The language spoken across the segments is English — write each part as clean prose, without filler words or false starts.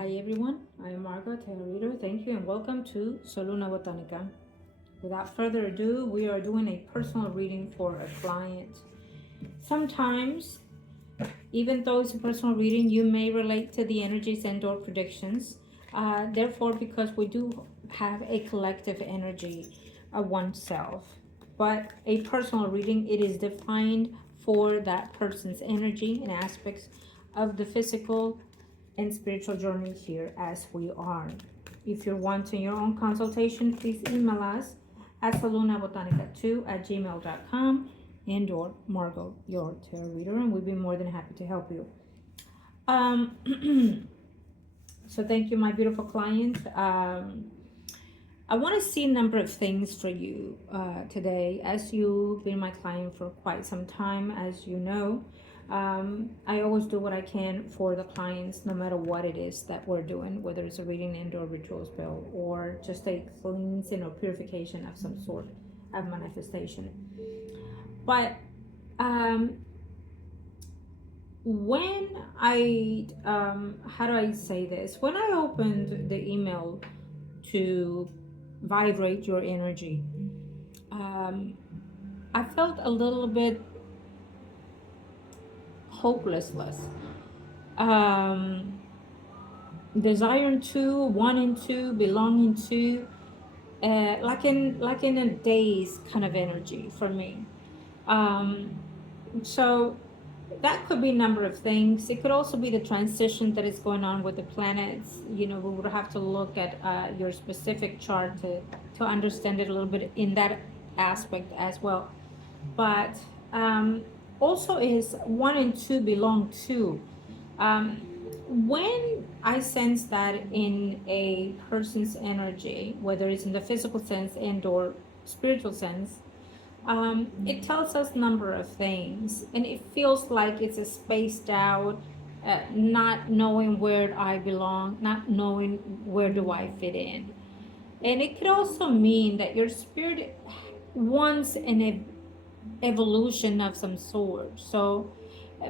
Hi everyone, I am margourtarotreader. Thank you and welcome to Soluna Botanica. Without further ado, we are doing a personal reading for a client. Sometimes, even though it's a personal reading, you may relate to the energies and/or predictions. Therefore, because we do have a collective energy of oneself, but a personal reading, it is defined for that person's energy and aspects of the physical and spiritual journey here as we are. If you're wanting your own consultation, please email us at salunabotanica2@gmail.com and or Margot, your tarot reader, and we'd be more than happy to help you. Um, so thank you, my beautiful client. I want to see a number of things for you today. As you've been my client for quite some time, as you know, I always do what I can for the clients, no matter what it is that we're doing, whether it's a reading and or ritual spell or just a cleansing or purification of some sort of manifestation. But when how do I say this? When I opened the email to vibrate your energy, I felt a little bit hopelessness, um, desiring to, wanting to, belonging to, like in a daze kind of energy for me. So that could be a number of things. It could also be the transition that is going on with the planets. We would have to look at your specific chart to understand it a little bit in that aspect as well. But also is one and two belong to. When I sense that in a person's energy, whether it's in the physical sense and or spiritual sense, it tells us a number of things, and it feels like it's a spaced out, not knowing where I belong, not knowing where do I fit in. And it could also mean that your spirit wants an evolution of some sort. So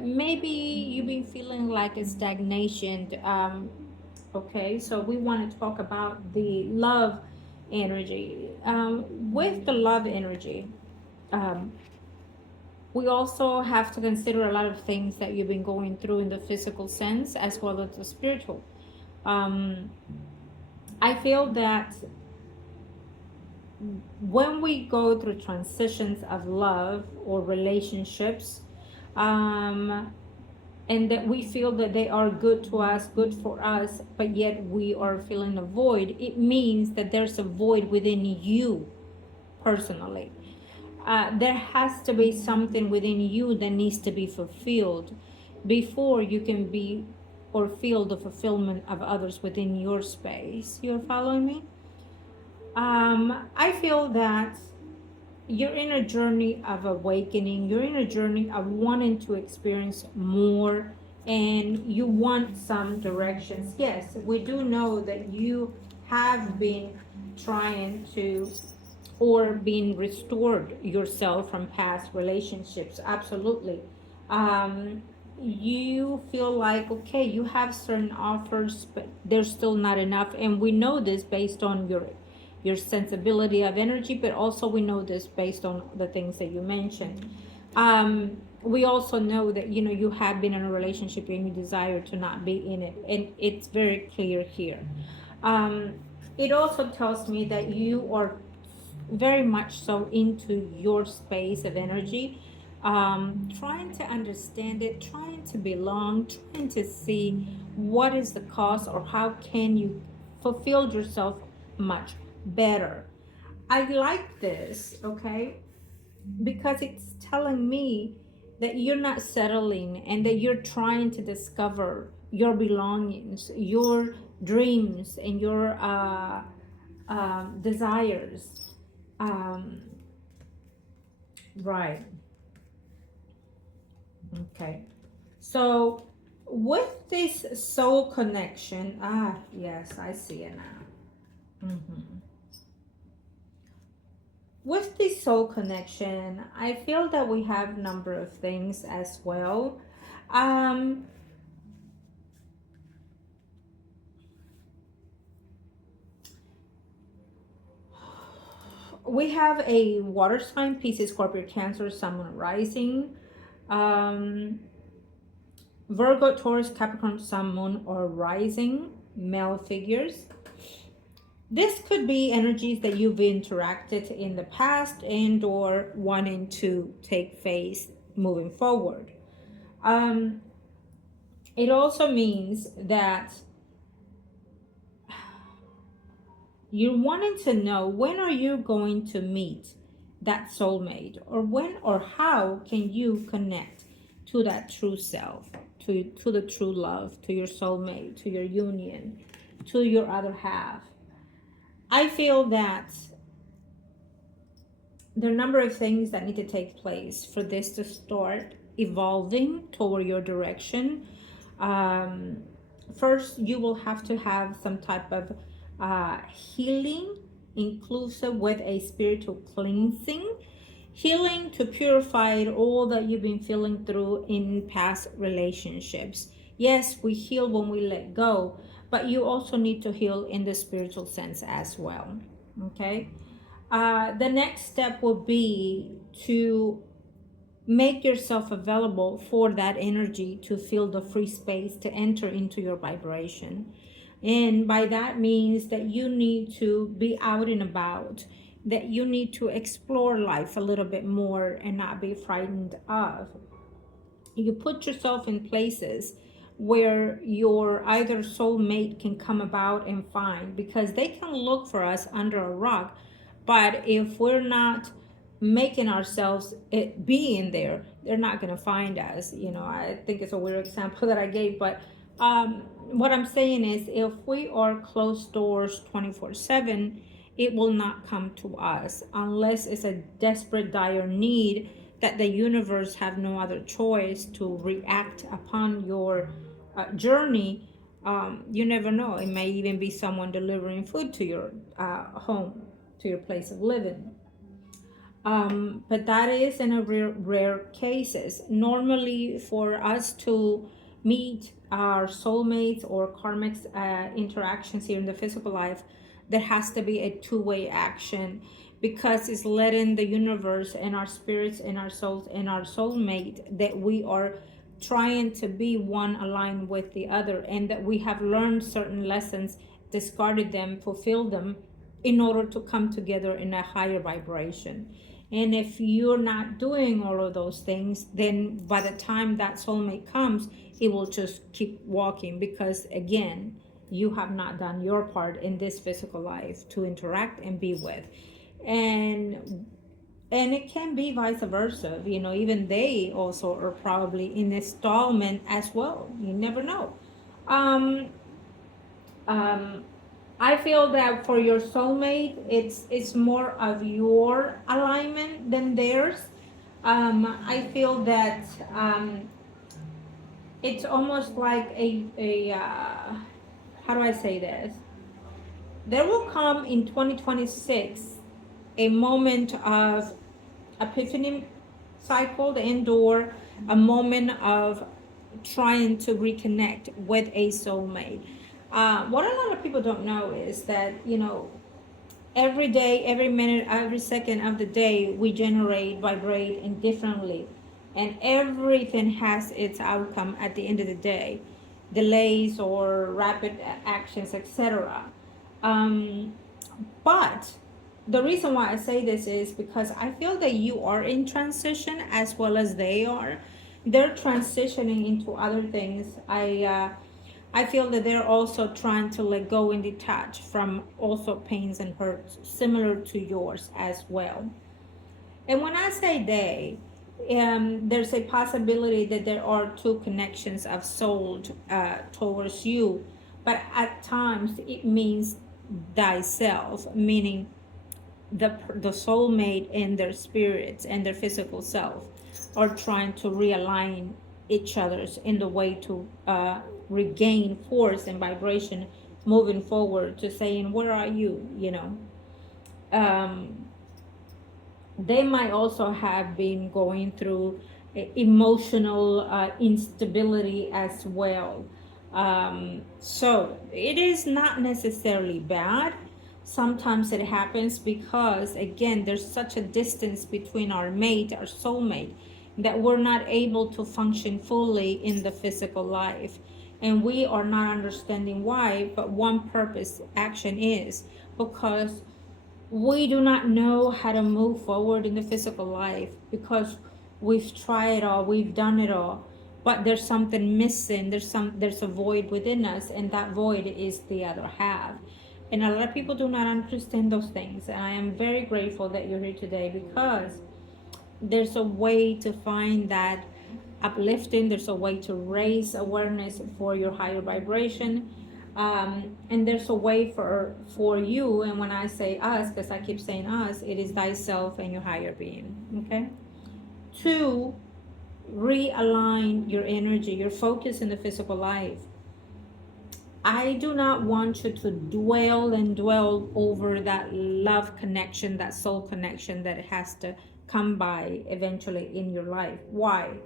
maybe you've been feeling like a stagnation. Okay, so we want to talk about the love energy. With the love energy, um, we also have to consider a lot of things that you've been going through in the physical sense as well as the spiritual. Um, I feel that when we go through transitions of love or relationships, and that we feel that they are good to us, good for us, but yet we are feeling a void, it means that there's a void within you personally. There has to be something within you that needs to be fulfilled before you can be or feel the fulfillment of others within your space. You're following me? I feel that you're in a journey of awakening, you're in a journey of wanting to experience more, and you want some directions. Yes, we do know that you have been trying to or being restored yourself from past relationships. Absolutely. You feel like, okay, you have certain offers, but they're still not enough, and we know this based on your sensibility of energy, but also we know this based on the things that you mentioned. We also know that you have been in a relationship and you desire to not be in it, and it's very clear here. um, it also tells me that you are very much so into your space of energy, trying to understand it, trying to belong, trying to see what is the cause or how can you fulfill yourself much better. I like this, okay, because it's telling me that you're not settling and that you're trying to discover your belongings, your dreams, and your desires. Um, right. Okay. So with this soul connection, yes, I see it now. With this soul connection, I feel that we have a number of things as well. Um, We have a water sign, Pisces, Scorpio, Cancer, Sun, Moon, Rising. Virgo, Taurus, Capricorn, Sun, Moon, or Rising, male figures. This could be energies that you've interacted in the past and or wanting to take phase moving forward. It also means that you're wanting to know, when are you going to meet that soulmate, or when or how can you connect to that true self, to the true love, to your soulmate, to your union, to your other half. I feel that there are a number of things that need to take place for this to start evolving toward your direction. First, you will have to have some type of healing, inclusive with a spiritual cleansing, healing to purify all that you've been feeling through in past relationships. Yes, we heal when we let go, but you also need to heal in the spiritual sense as well. Okay. The next step will be to make yourself available for that energy to feel the free space to enter into your vibration. And by that means that you need to be out and about, that you need to explore life a little bit more and not be frightened of. You put yourself in places where your either soulmate can come about and find, because they can look for us under a rock, but if we're not making ourselves it be in there, they're not going to find us. I think it's a weird example that I gave, but what I'm saying is, if we are closed doors 24/7, it will not come to us unless it's a desperate, dire need that the universe have no other choice to react upon your journey. You never know. It may even be someone delivering food to your home, to your place of living. But that is in a rare cases. Normally, for us to meet our soulmates or karmic interactions here in the physical life, there has to be a two-way action, because it's letting the universe and our spirits and our souls and our soulmate that we are trying to be one aligned with the other, and that we have learned certain lessons, discarded them, fulfilled them in order to come together in a higher vibration. And if you're not doing all of those things, then by the time that soulmate comes, it will just keep walking, because again, you have not done your part in this physical life to interact and be with. And it can be vice versa. Even they also are probably in installment as well. You never know. I feel that for your soulmate, it's more of your alignment than theirs. I feel that it's almost like a how do I say this? There will come in 2026 a moment of epiphany cycle and or a moment of trying to reconnect with a soulmate. What a lot of people don't know is that, every day, every minute, every second of the day, we generate, vibrate indifferently. And everything has its outcome at the end of the day, delays or rapid actions, etc. But the reason why I say this is because I feel that you are in transition as well as they are. They're transitioning into other things. I feel that they're also trying to let go and detach from also pains and hurts similar to yours as well. And when I say they, there's a possibility that there are two connections of soul towards you, but at times it means thyself, meaning the soulmate and their spirits and their physical self are trying to realign each other's in the way to regain force and vibration moving forward, to saying, where are you? They might also have been going through emotional instability as well. So it is not necessarily bad. sometimes it happens because, again, there's such a distance between our mate, our soulmate, that we're not able to function fully in the physical life. And we are not understanding why, but one purpose action is because we do not know how to move forward in the physical life, because we've tried it all, we've done it all, but there's something missing. There's a void within us, and that void is the other half. And a lot of people do not understand those things, and I am very grateful that you're here today, because there's a way to find that uplifting. There's a way to raise awareness for your higher vibration, and there's a way for you. And when I say us, because I keep saying us, it is thyself and your higher being. Okay, to realign your energy, your focus in the physical life. I do not want you to dwell over that love connection, that soul connection that has to come by eventually in your life. Why?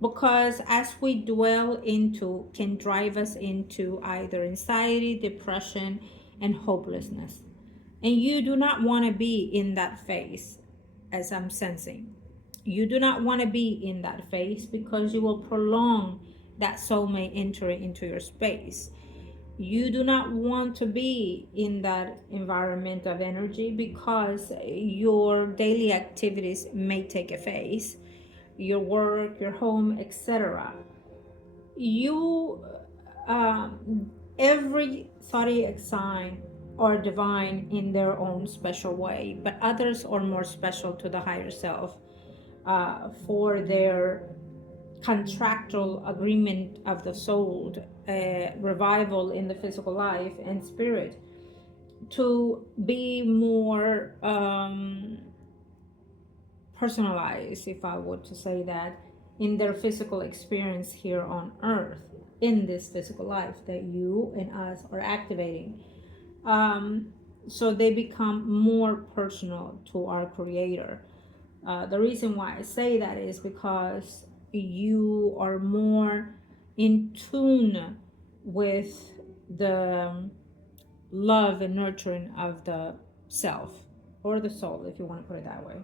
Because as we dwell into, can drive us into either anxiety, depression, and hopelessness. And you do not want to be in that phase, as I'm sensing. You do not want to be in that phase, because you will prolong that soulmate entering into your space. You do not want to be in that environment of energy, because your daily activities may take a phase, your work, your home, etc. You, every zodiac sign are divine in their own special way, but others are more special to the higher self, for their contractual agreement of the soul, revival in the physical life and spirit, to be more personalized, if I were to say that, in their physical experience here on earth, in this physical life that you and us are activating. So they become more personal to our creator. The reason why I say that is because you are more in tune with the love and nurturing of the self, or the soul, if you want to put it that way.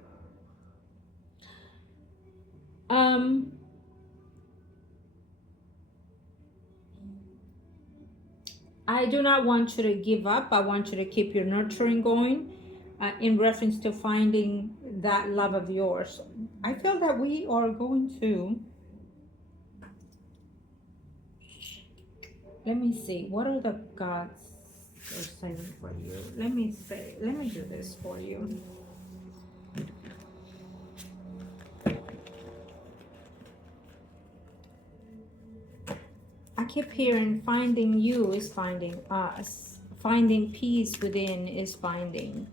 I do not want you to give up. I want you to keep your nurturing going, in reference to finding that love of yours. I feel that we are going to, let me see, what are the gods are saying for you? Let me do this for you. I keep hearing finding you is finding us. Finding peace within is finding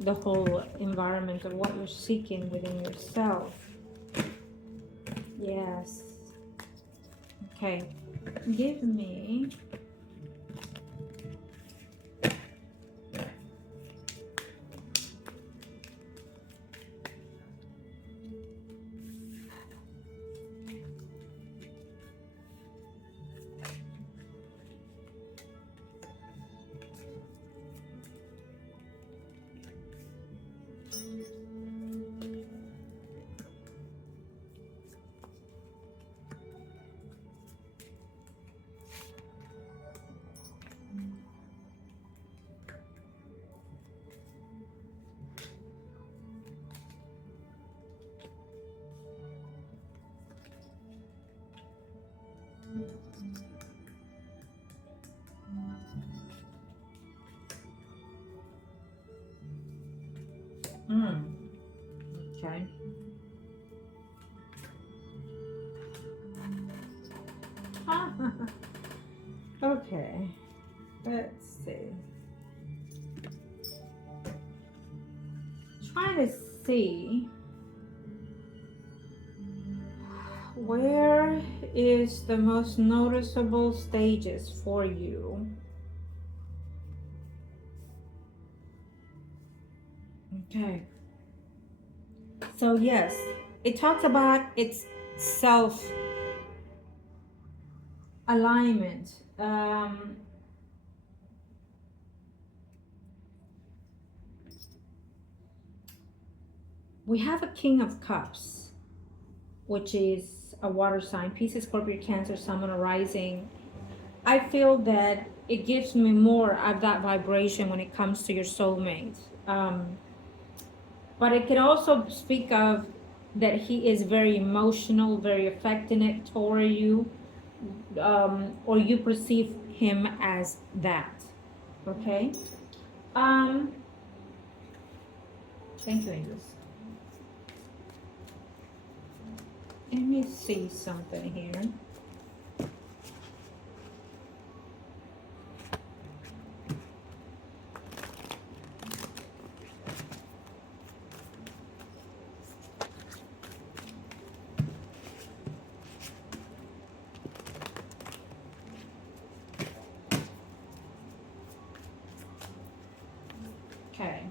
the whole environment of what you're seeking within yourself. Yes. Okay. Give me okay. Okay. Let's see. Trying to see where is the most noticeable stages for you. Okay. So yes, it talks about its self alignment. we have a King of Cups, which is a water sign, Pisces, Scorpio, Cancer, Sun, and Rising. I feel that it gives me more of that vibration when it comes to your soulmate. But it can also speak of that he is very emotional, very affectionate toward you, or you perceive him as that. Okay? Um, Thank you, angels. Let me see something here. Okay.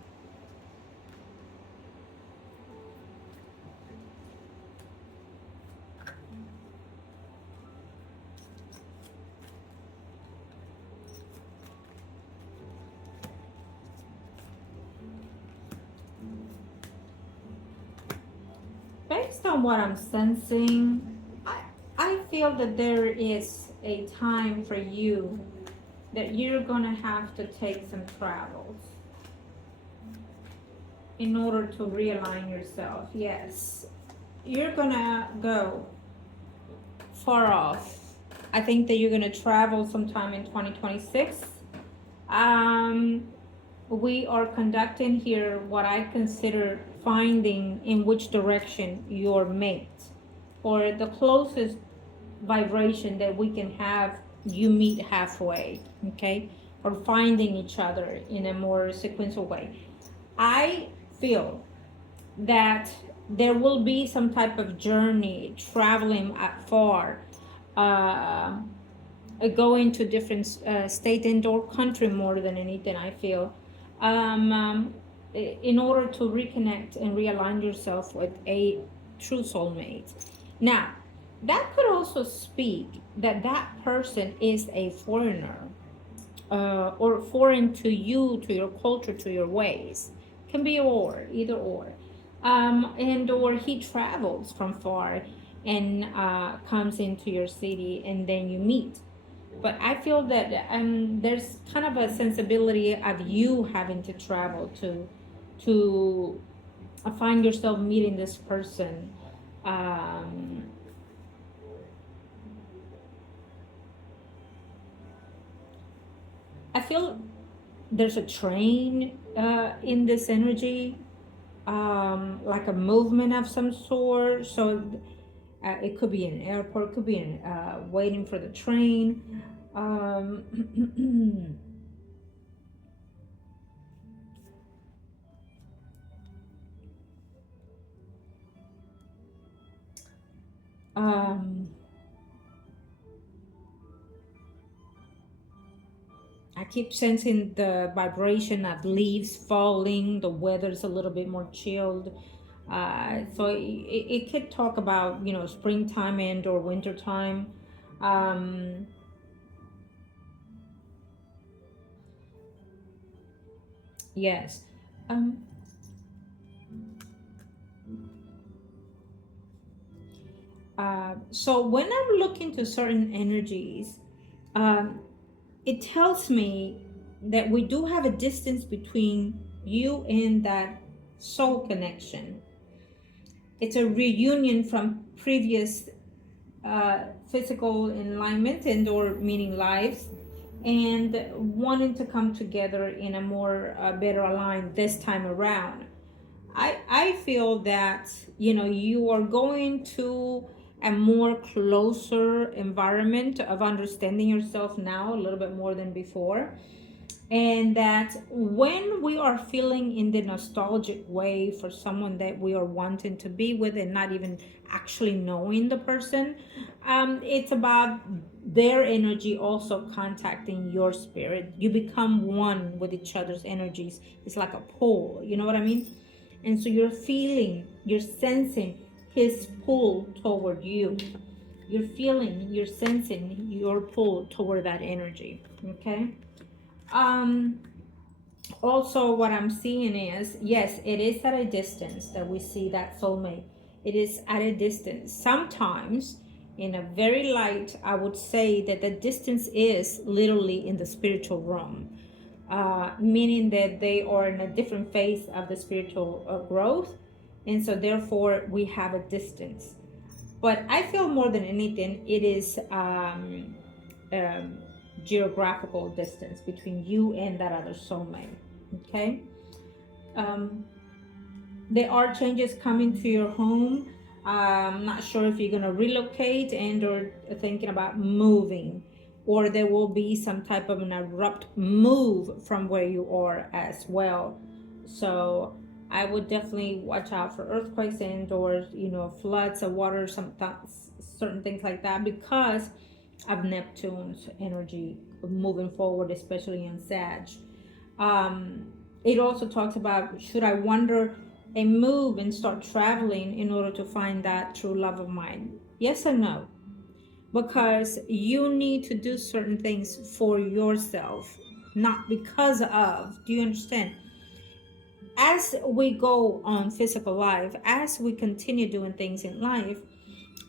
Based on what I'm sensing, I feel that there is a time for you that you're gonna have to take some travels in order to realign yourself. Yes, you're gonna go far off. I think that you're gonna travel sometime in 2026. We are conducting here what I consider finding in which direction your mate, or the closest vibration that we can have you meet halfway, okay, or finding each other in a more sequential way. I feel that there will be some type of journey traveling far, uh, going to different state and or country more than anything. I feel in order to reconnect and realign yourself with a true soulmate. Now, that could also speak that that person is a foreigner, or foreign to you, to your culture, to your ways. Can be or, either or. And or he travels from far and comes into your city and then you meet. But I feel that there's kind of a sensibility of you having to travel to find yourself meeting this person. I feel there's a train in this energy, like a movement of some sort. So it could be an airport, it could be in, waiting for the train. um, I keep sensing the vibration of leaves falling. The weather's a little bit more chilled. So it could talk about, springtime and or wintertime. Um, yes. Um, so when I'm looking to certain energies, um, it tells me that we do have a distance between you and that soul connection. It's a reunion from previous physical alignment and or meaning lives, and wanting to come together in a more better aligned this time around. I feel that you are going to a more closer environment of understanding yourself now a little bit more than before, and that when we are feeling in the nostalgic way for someone that we are wanting to be with and not even actually knowing the person, it's about their energy also contacting your spirit. You become one with each other's energies. It's like a pull, you know what I mean? And so you're sensing his pull toward you. You're sensing your pull toward that energy. Okay. um Also, what I'm seeing is, yes, it is at a distance that we see that soulmate. It is at a distance. Sometimes, in a very light, I would say that the distance is literally in the spiritual realm, meaning that they are in a different phase of the spiritual growth. And so, therefore, we have a distance. But I feel more than anything, it is um, geographical distance between you and that other soulmate. Okay. Um, there are changes coming to your home. I'm not sure if you're going to relocate and or thinking about moving, or there will be some type of an abrupt move from where you are as well. So I would definitely watch out for earthquakes and or floods of water, some certain things like that, because of Neptune's energy moving forward, especially in Sag. Um, it also talks about, should I wander and move and start traveling in order to find that true love of mine? Yes or no? Because you need to do certain things for yourself, not because of. Do you understand? As we go on physical life, as we continue doing things in life,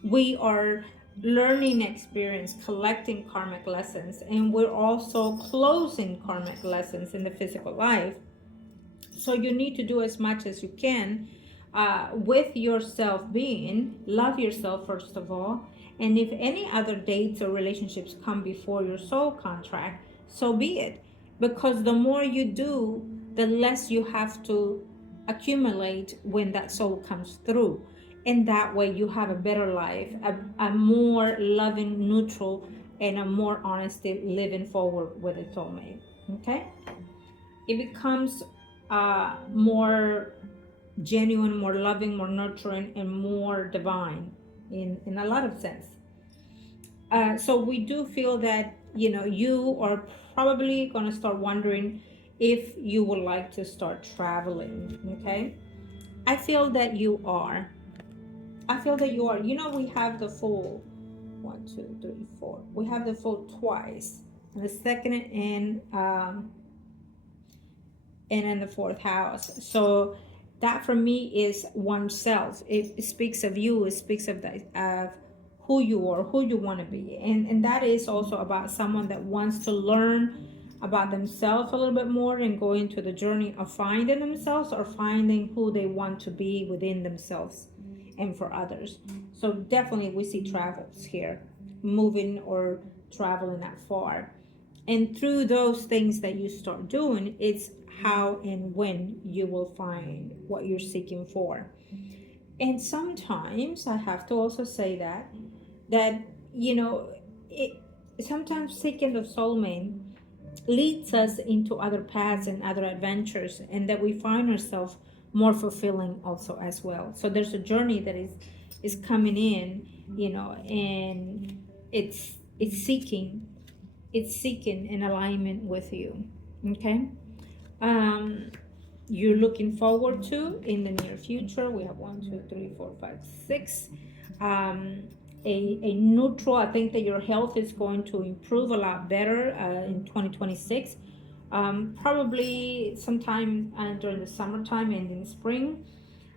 we are learning experience, collecting karmic lessons, and we're also closing karmic lessons in the physical life. So you need to do as much as you can with yourself being, love yourself first of all. And if any other dates or relationships come before your soul contract, so be it. Because the more you do, the less you have to accumulate when that soul comes through. And that way you have a better life, a more loving, neutral, and a more honesty living forward with a soulmate. Okay? It becomes more genuine, more loving, more nurturing, and more divine in a lot of sense. So we do feel that you are probably going to start wondering if you would like to start traveling. Okay, I feel that you are. I feel that you are. We have the full 1, 2, 3, 4. We have the full twice, and the second and in the fourth house. So that for me is oneself. It speaks of you. It speaks of who you are, who you want to be, and that is also about someone that wants to learn about themselves a little bit more and go into the journey of finding themselves or finding who they want to be within themselves and for others. So definitely we see travels here, moving or traveling that far. And through those things that you start doing, it's how and when you will find what you're seeking for. And sometimes I have to also say that it sometimes seeking the soulmate leads us into other paths and other adventures, and that we find ourselves more fulfilling also as well. So there's a journey that is coming in, and it's seeking an alignment with you. Okay. um you're looking forward to in the near future. We have 1, 2, 3, 4, 5, 6. A neutral. I think that your health is going to improve a lot better in 2026. Probably sometime during the summertime and in the spring.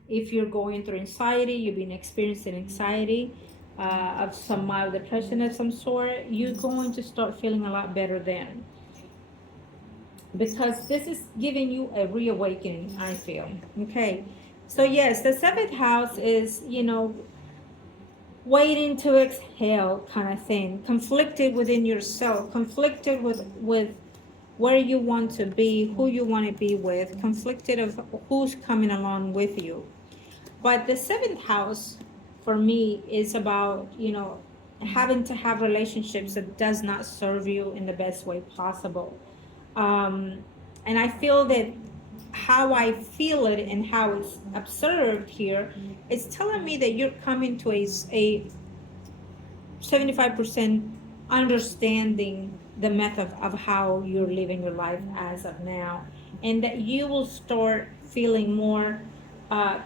If you're going through anxiety, you've been experiencing anxiety of some mild depression of some sort, you're going to start feeling a lot better then, because this is giving you a reawakening, I feel. Okay. So yes, the seventh house is, waiting to exhale kind of thing, conflicted within yourself, conflicted with where you want to be, who you want to be with, conflicted of who's coming along with you. But the seventh house for me is about, having to have relationships that does not serve you in the best way possible. um, and I feel that how I feel it and how it's observed here, it's telling me that you're coming to a 75% understanding the method of how you're living your life as of now, and that you will start feeling more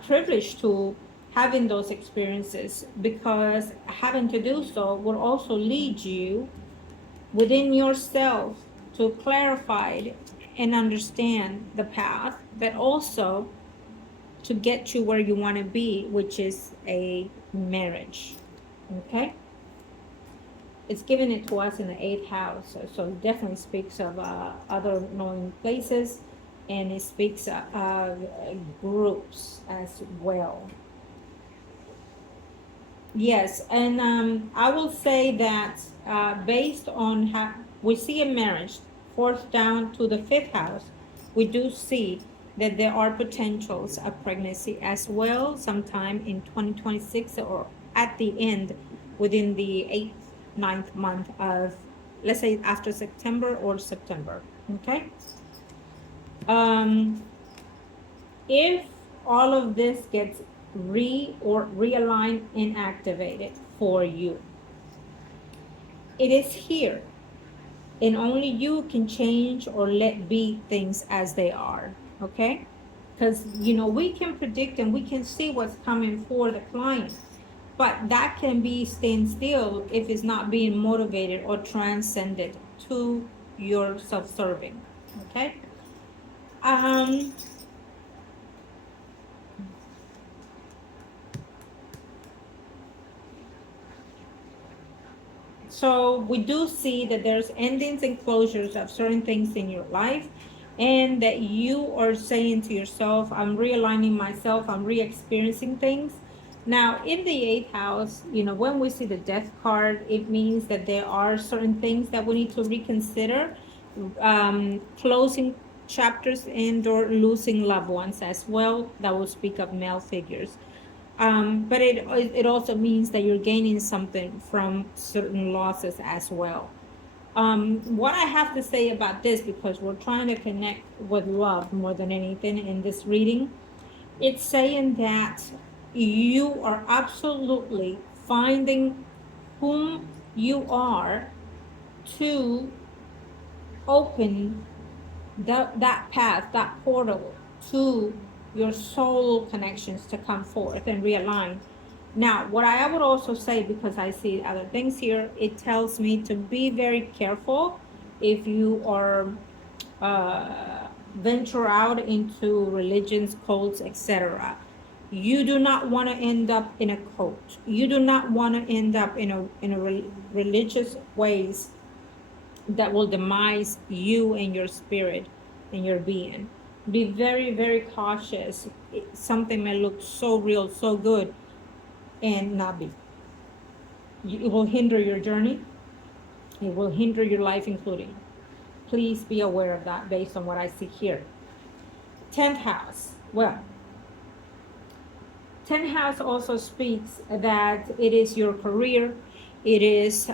privileged to having those experiences, because having to do so will also lead you within yourself to clarify and understand the path, but also to get you where you want to be, which is a marriage. Okay? It's giving it to us in the eighth house. So it definitely speaks of other knowing places, and it speaks of groups as well. Yes, and I will say that based on how we see a marriage, fourth down to the fifth house, we do see that there are potentials of pregnancy as well sometime in 2026 or at the end within the eighth, ninth month of, let's say after September or September. Okay. Um, if all of this gets realigned and activated for you, it is here, and only you can change or let be things as they are. Okay, because we can predict and we can see what's coming for the client, but that can be staying still if it's not being motivated or transcended to your self-serving. Okay. um So we do see that there's endings and closures of certain things in your life, and that you are saying to yourself, I'm realigning myself, I'm re-experiencing things. Now, in the eighth house, when we see the death card, it means that there are certain things that we need to reconsider, closing chapters and or losing loved ones as well. That will speak of male figures. But it also means that you're gaining something from certain losses as well. What I have to say about this, because we're trying to connect with love more than anything in this reading, it's saying that you are absolutely finding whom you are to open that path, that portal to your soul connections to come forth and realign. Now, what I would also say, because I see other things here, it tells me to be very careful if you are venture out into religions, cults, etc. You do not want to end up in a cult. You do not want to end up in a religious ways that will demise you and your spirit and your being. Be very, very cautious. Something may look so real, so good, and not be. It will hinder your journey. It will hinder your life, including. Please be aware of that based on what I see here. 10th house. Well, 10th house also speaks that it is your career. It is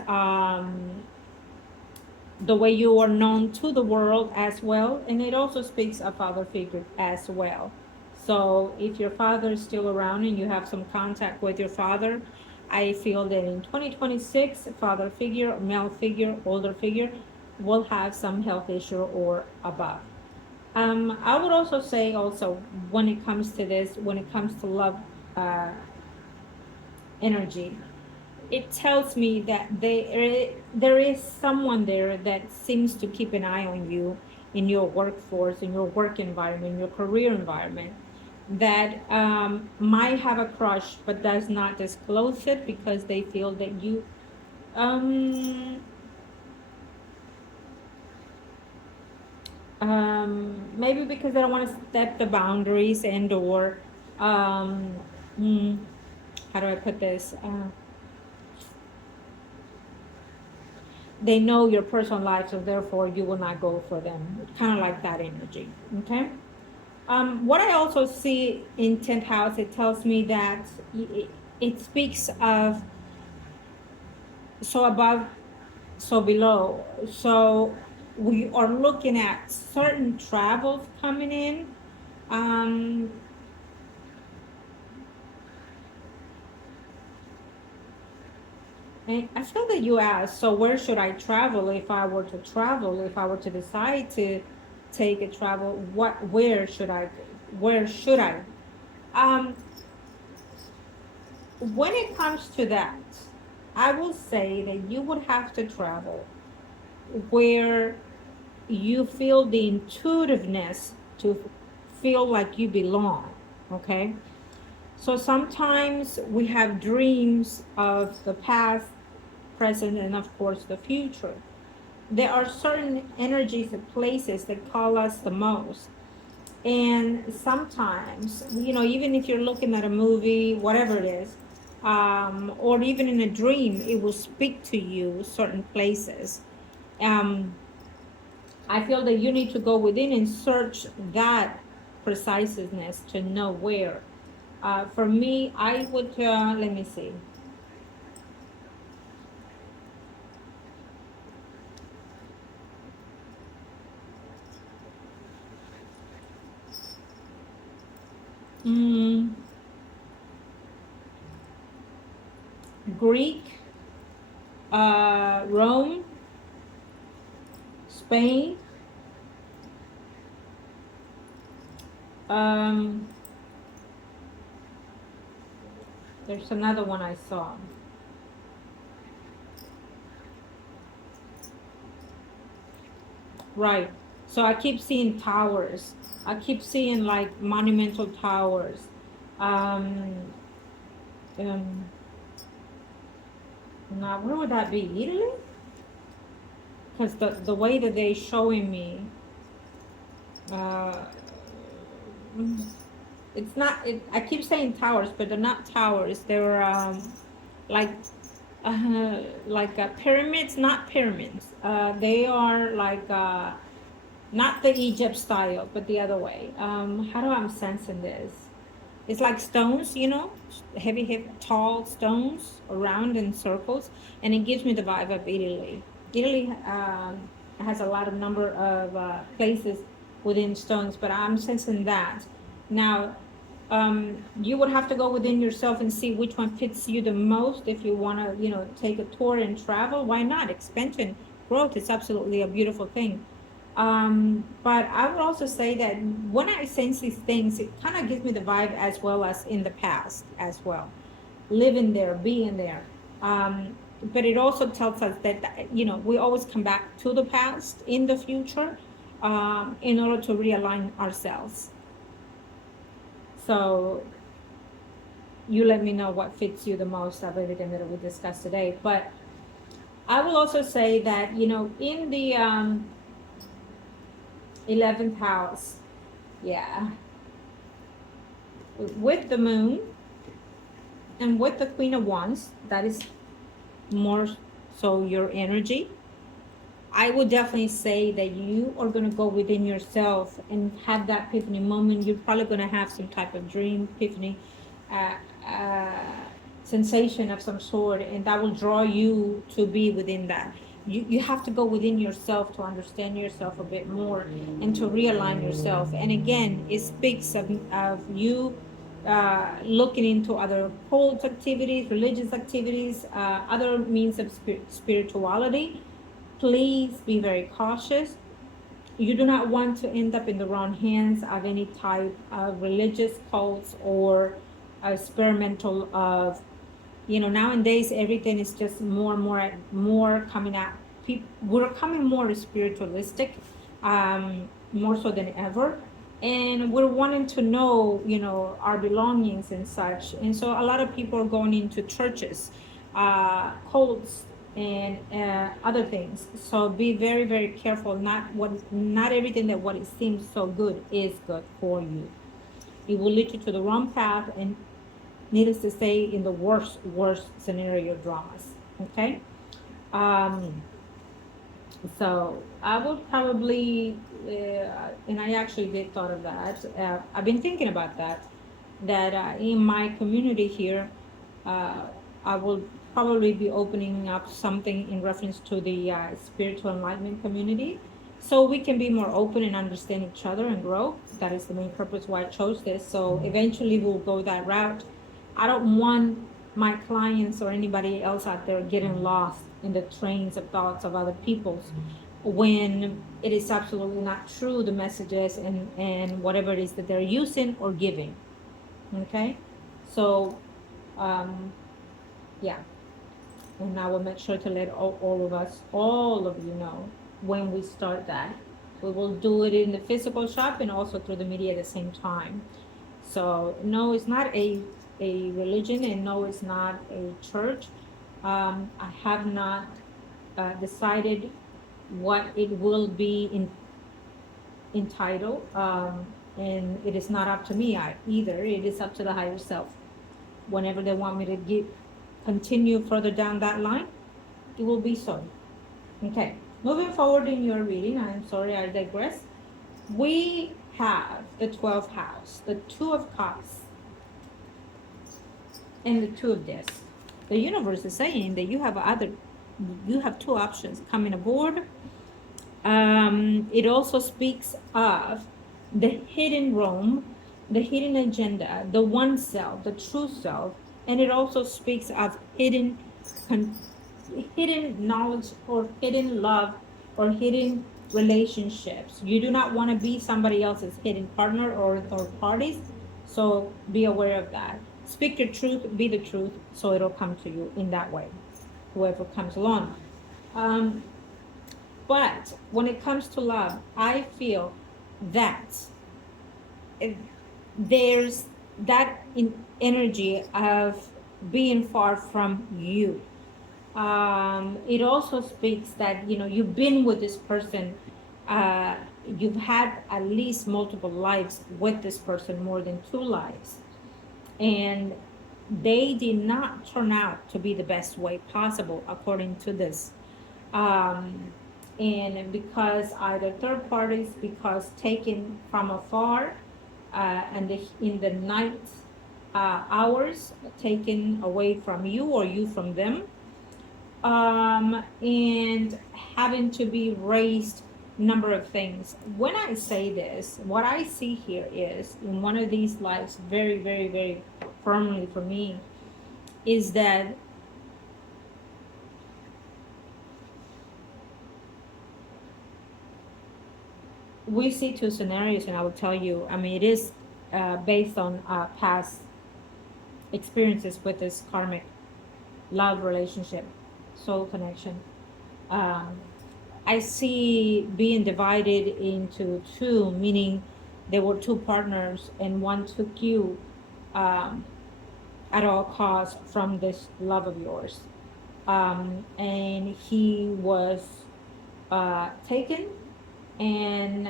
the way you are known to the world as well, and it also speaks of father figure as well. So if your father is still around and you have some contact with your father, I feel that in 2026, father figure, male figure, older figure will have some health issue or above. I would also say also, when it comes to this, when it comes to love energy, it tells me that there is someone there that seems to keep an eye on you in your workforce, in your work environment, in your career environment, that might have a crush but does not disclose it because they feel that you maybe because they don't want to step the boundaries and or how do I put this? They know your personal life, so therefore you will not go for them. Kind of like that energy. Okay. What I also see in 10th house, it tells me that it speaks of so above, so below. So we are looking at certain travels coming in. And I feel that you asked, so where should I travel if I were to travel? If I were to decide to take a travel, where should I? Um, when it comes to that, I will say that you would have to travel where you feel the intuitiveness to feel like you belong. Okay, so sometimes we have dreams of the past, present, and of course the future. There are certain energies and places that call us the most. And sometimes, even if you're looking at a movie, whatever it is, or even in a dream, it will speak to you certain places. Um, I feel that you need to go within and search that preciseness to know where. For me, I would, let me see. Mm, Greek, Rome, Spain, um, there's another one I saw. Right. So I keep seeing towers. I keep seeing like monumental towers. Um, um, Now where would that be? Italy? Because the way that they showing me, uh, it's not. I keep saying towers, but they're not towers. They're like pyramids, not pyramids. They are like not the Egypt style, but the other way. How do I'm sensing this? It's like stones, heavy, heavy, tall stones around in circles, and it gives me the vibe of Italy. Italy has a lot of number of places within stones, but I'm sensing that. Now, you would have to go within yourself and see which one fits you the most. If you want to, take a tour and travel, why not? Expansion, growth is absolutely a beautiful thing. But I would also say that when I sense these things, it kind of gives me the vibe as well as in the past as well, living there, being there. But it also tells us that, we always come back to the past in the future in order to realign ourselves. So you let me know what fits you the most of everything that we discussed today. But I will also say that, in the 11th house, yeah, with the moon and with the Queen of Wands, that is more so your energy. I would definitely say that you are going to go within yourself and have that epiphany moment. You're probably going to have some type of dream epiphany uh, uh, sensation of some sort, and that will draw you to be within that. You have to go within yourself to understand yourself a bit more and to realign yourself. And again, it speaks of you looking into other cult activities, religious activities, other means of spirituality. Please be very cautious. You do not want to end up in the wrong hands of any type of religious cults or experimental of, nowadays everything is just more and more coming out. We're coming more spiritualistic, more so than ever. And we're wanting to know, our belongings and such. And so a lot of people are going into churches, cults, and other things. So be very, very careful. Not everything that what it seems so good is good for you. It will lead you to the wrong path, and needless to say, in the worst scenario dramas. Okay. Um, so I would probably, and I actually did thought of that. I've been thinking about that. That in my community here, uh, I will probably be opening up something in reference to the spiritual enlightenment community, so we can be more open and understand each other and grow. That is the main purpose why I chose this. So eventually we'll go that route. I don't want my clients or anybody else out there getting lost in the trains of thoughts of other people's when it is absolutely not true, the messages and whatever it is that they're using or giving. Okay, so yeah, and I will make sure to let all of us, all of you know when we start that. We will do it in the physical shop and also through the media at the same time. So no, it's not a religion, and no, it's not a church. I have not decided what it will be entitled, and it is not up to me either. It is up to the higher self. Whenever they want me to continue further down that line, it will be so. Okay, moving forward in your reading, I'm sorry I digress. We have the 12th house, the Two of Cups, and the Two of Discs. The universe is saying that you have two options coming aboard. It also speaks of the hidden realm, the hidden agenda, the one self, the true self, and it also speaks of hidden knowledge or hidden love or hidden relationships. You do not want to be somebody else's hidden partner or parties, so be aware of that. Speak your truth, be the truth, so it'll come to you in that way, whoever comes along. But when it comes to love, I feel that there's that energy of being far from you. It also speaks that you've been with this person, you've had at least multiple lives with this person, more than two lives, and they did not turn out to be the best way possible according to this. And because either third parties, because taken from afar, and in the night hours, taken away from you or you from them, and having to be raised, number of things. When I say this, what I see here is in one of these lives, very, very, very firmly for me, is that we see two scenarios, and I will tell you, I mean, it is based on past experiences with this karmic love relationship, soul connection. I see being divided into two, meaning there were two partners, and one took you at all costs from this love of yours. And he was taken, and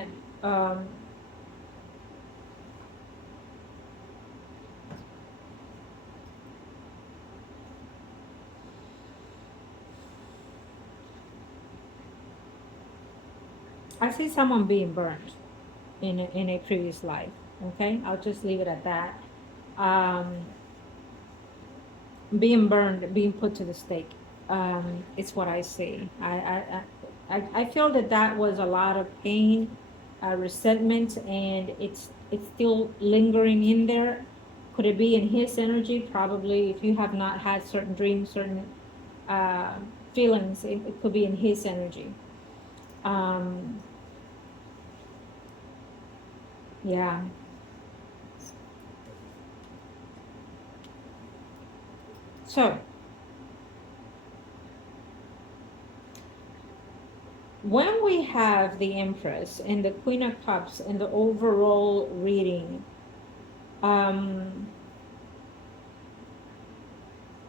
I see someone being burned in a previous life. Okay, I'll just leave it at that. Being burned, being put to the stake. It's what I see. I feel that was a lot of pain, resentment, and it's still lingering in there. Could it be in his energy? Probably. If you have not had certain dreams, certain feelings, it could be in his energy. Yeah. So, when we have the Empress and the Queen of Cups and the overall reading,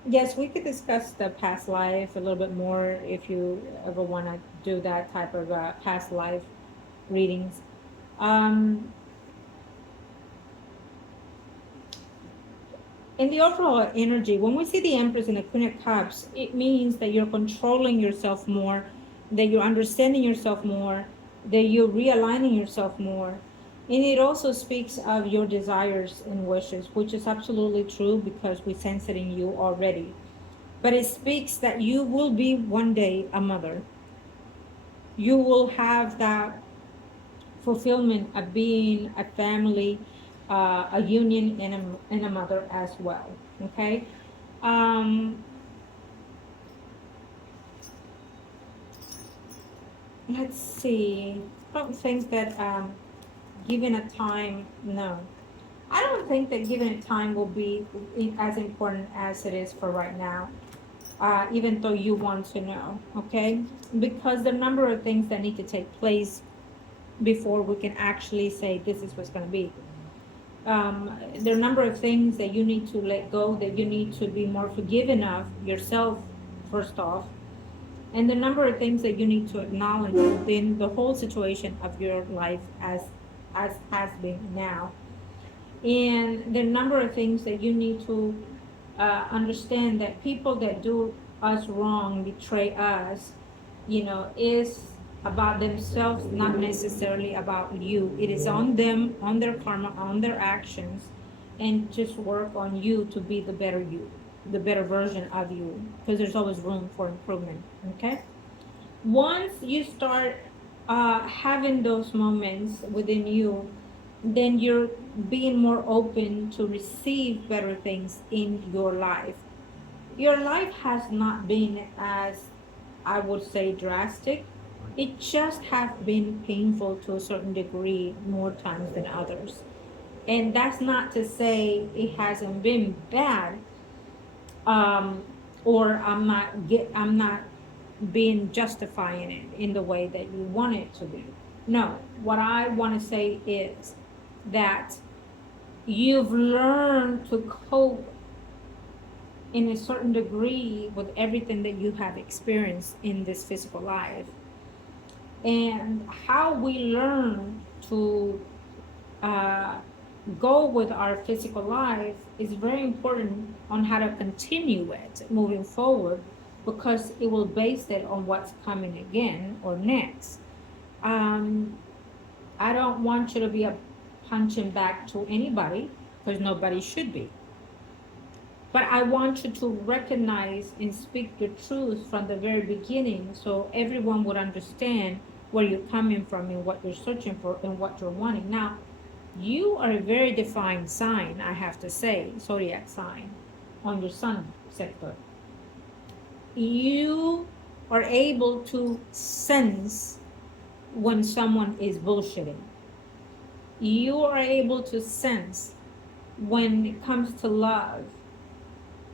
yes, we could discuss the past life a little bit more if you ever want to do that type of past life readings. In the overall energy, when we see the Empress and the Queen of Cups, it means that you're controlling yourself more, that you're understanding yourself more, that you're realigning yourself more. And it also speaks of your desires and wishes, which is absolutely true because we sense it in you already. But it speaks that you will be one day a mother. You will have that fulfillment of being a family, a union, and a mother as well. Okay. Let's see. I don't think that given a time, no. I don't think that given a time will be as important as it is for right now, even though you want to know, okay? Because the number of things that need to take place before we can actually say this is what's going to be. There are a number of things that you need to let go, that you need to be more forgiving of yourself, first off, and the number of things that you need to acknowledge within the whole situation of your life as has been now. And the number of things that you need to understand, that people that do us wrong, betray us, is about themselves, not necessarily about you. It is on them, on their karma, on their actions, and just work on you to be the better you, the better version of you, because there's always room for improvement. Okay? Once you start having those moments within you, then you're being more open to receive better things in your life. Your life has not been, as I would say, drastic. It just has been painful to a certain degree, more times than others. And that's not to say it hasn't been bad, um, or I'm not being justifying it in the way that you want it to be. No, what I want to say is that you've learned to cope in a certain degree with everything that you have experienced in this physical life. And how we learn to uh, go with our physical life is very important on how to continue it moving forward, because it will base it on what's coming again or next. Um, I don't want you to be a punching back to anybody, because nobody should be. But I want you to recognize and speak your truth from the very beginning, so everyone would understand where you're coming from and what you're searching for and what you're wanting. Now, you are a very defined sign, I have to say, zodiac sign, on your sun sector. You are able to sense when someone is bullshitting. You are able to sense when it comes to love,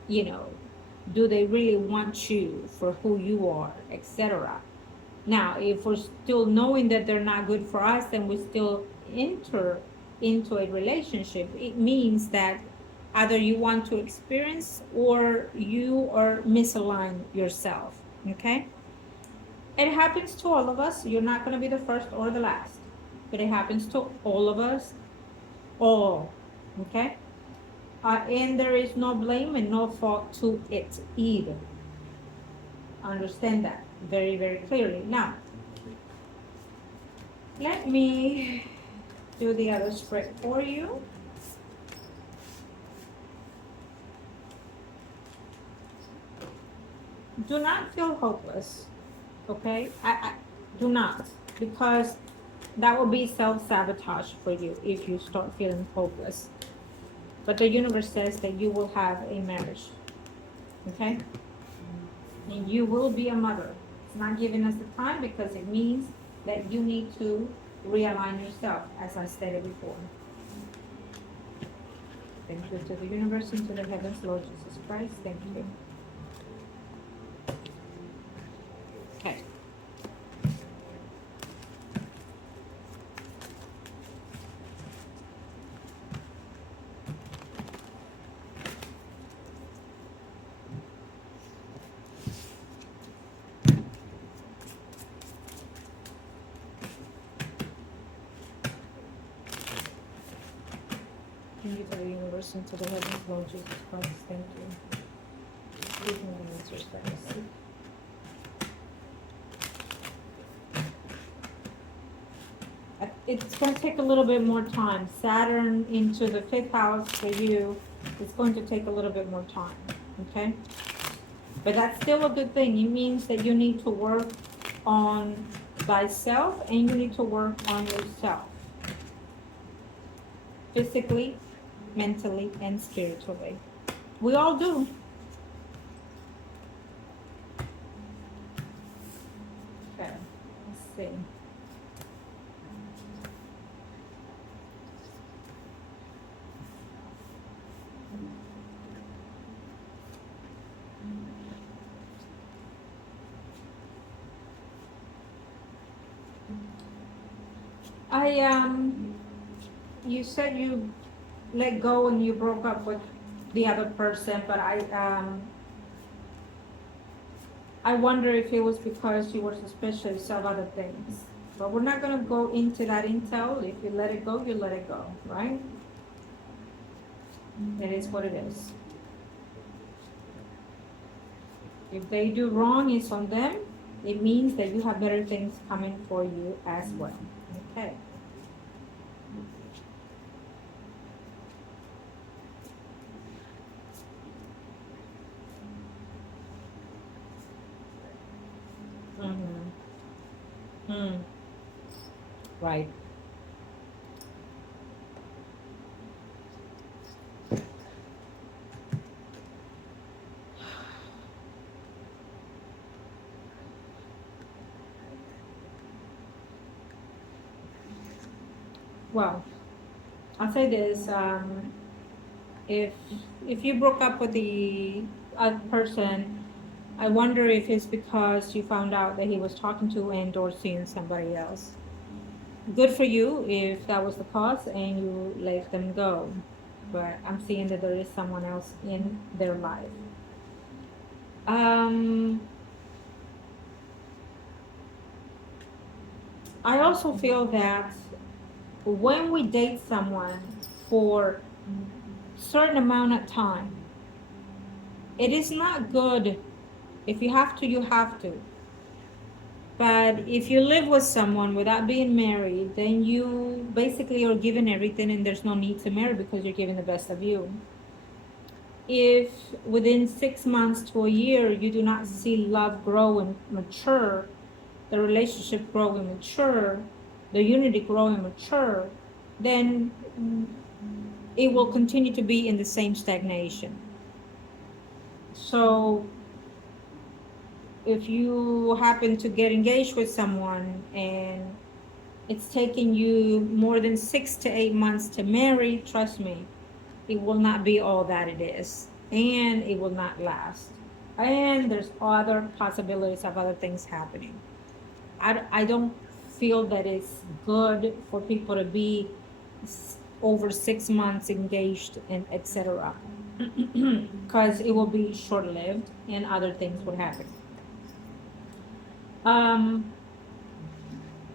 do they really want you for who you are, etc. Now, if we're still knowing that they're not good for us, then we still enter into a relationship. It means that either you want to experience or you are misaligned yourself. Okay? It happens to all of us. You're not going to be the first or the last, but it happens to all of us, all. Okay? And there is no blame and no fault to it either. Understand that very, very clearly. Now, let me do the other spread for you. Do not feel hopeless, okay? I do not, because that will be self-sabotage for you if you start feeling hopeless. But the universe says that you will have a marriage, okay? And you will be a mother. It's not giving us the time because it means that you need to realign yourself, as I stated before. Thank you to the universe and to the heavens, Lord Jesus Christ. Thank you. Okay. Thank you to the universe and to the heavens, Lord Jesus Christ. Thank you. Give me the answers that I seek. It's going to take a little bit more time. Saturn into the 5th house for you, it's going to take a little bit more time, okay? But that's still a good thing. It means that you need to work on thyself and you need to work on yourself. Physically, mentally, and spiritually. We all do. Okay, let's see. You said you let go and you broke up with the other person, but I wonder if it was because you were suspicious of other things. But we're not gonna go into that intel. If you let it go, you let it go, right? It is what it is. If they do wrong, it's on them. It means that you have better things coming for you as well. Okay. Mm-hmm. Mm. Right. Well, I'll say this. If if you broke up with the other person, I wonder if it's because you found out that he was talking to and or seeing somebody else. Good for you if that was the cause and you let them go. But I'm seeing that there is someone else in their life. Um, I also feel that when we date someone for certain amount of time, it is not good. If you have to, you have to. But if you live with someone without being married, then you basically are given everything and there's no need to marry because you're giving the best of you. If within 6 months to a year you do not see love grow and mature, the relationship grow and mature, the unity grow and mature, then it will continue to be in the same stagnation. So if you happen to get engaged with someone and it's taking you more than 6 to 8 months to marry, trust me, it will not be all that it is. And it will not last. And there's other possibilities of other things happening. I don't feel that it's good for people to be over 6 months engaged and etc. Because it will be short-lived and other things would happen.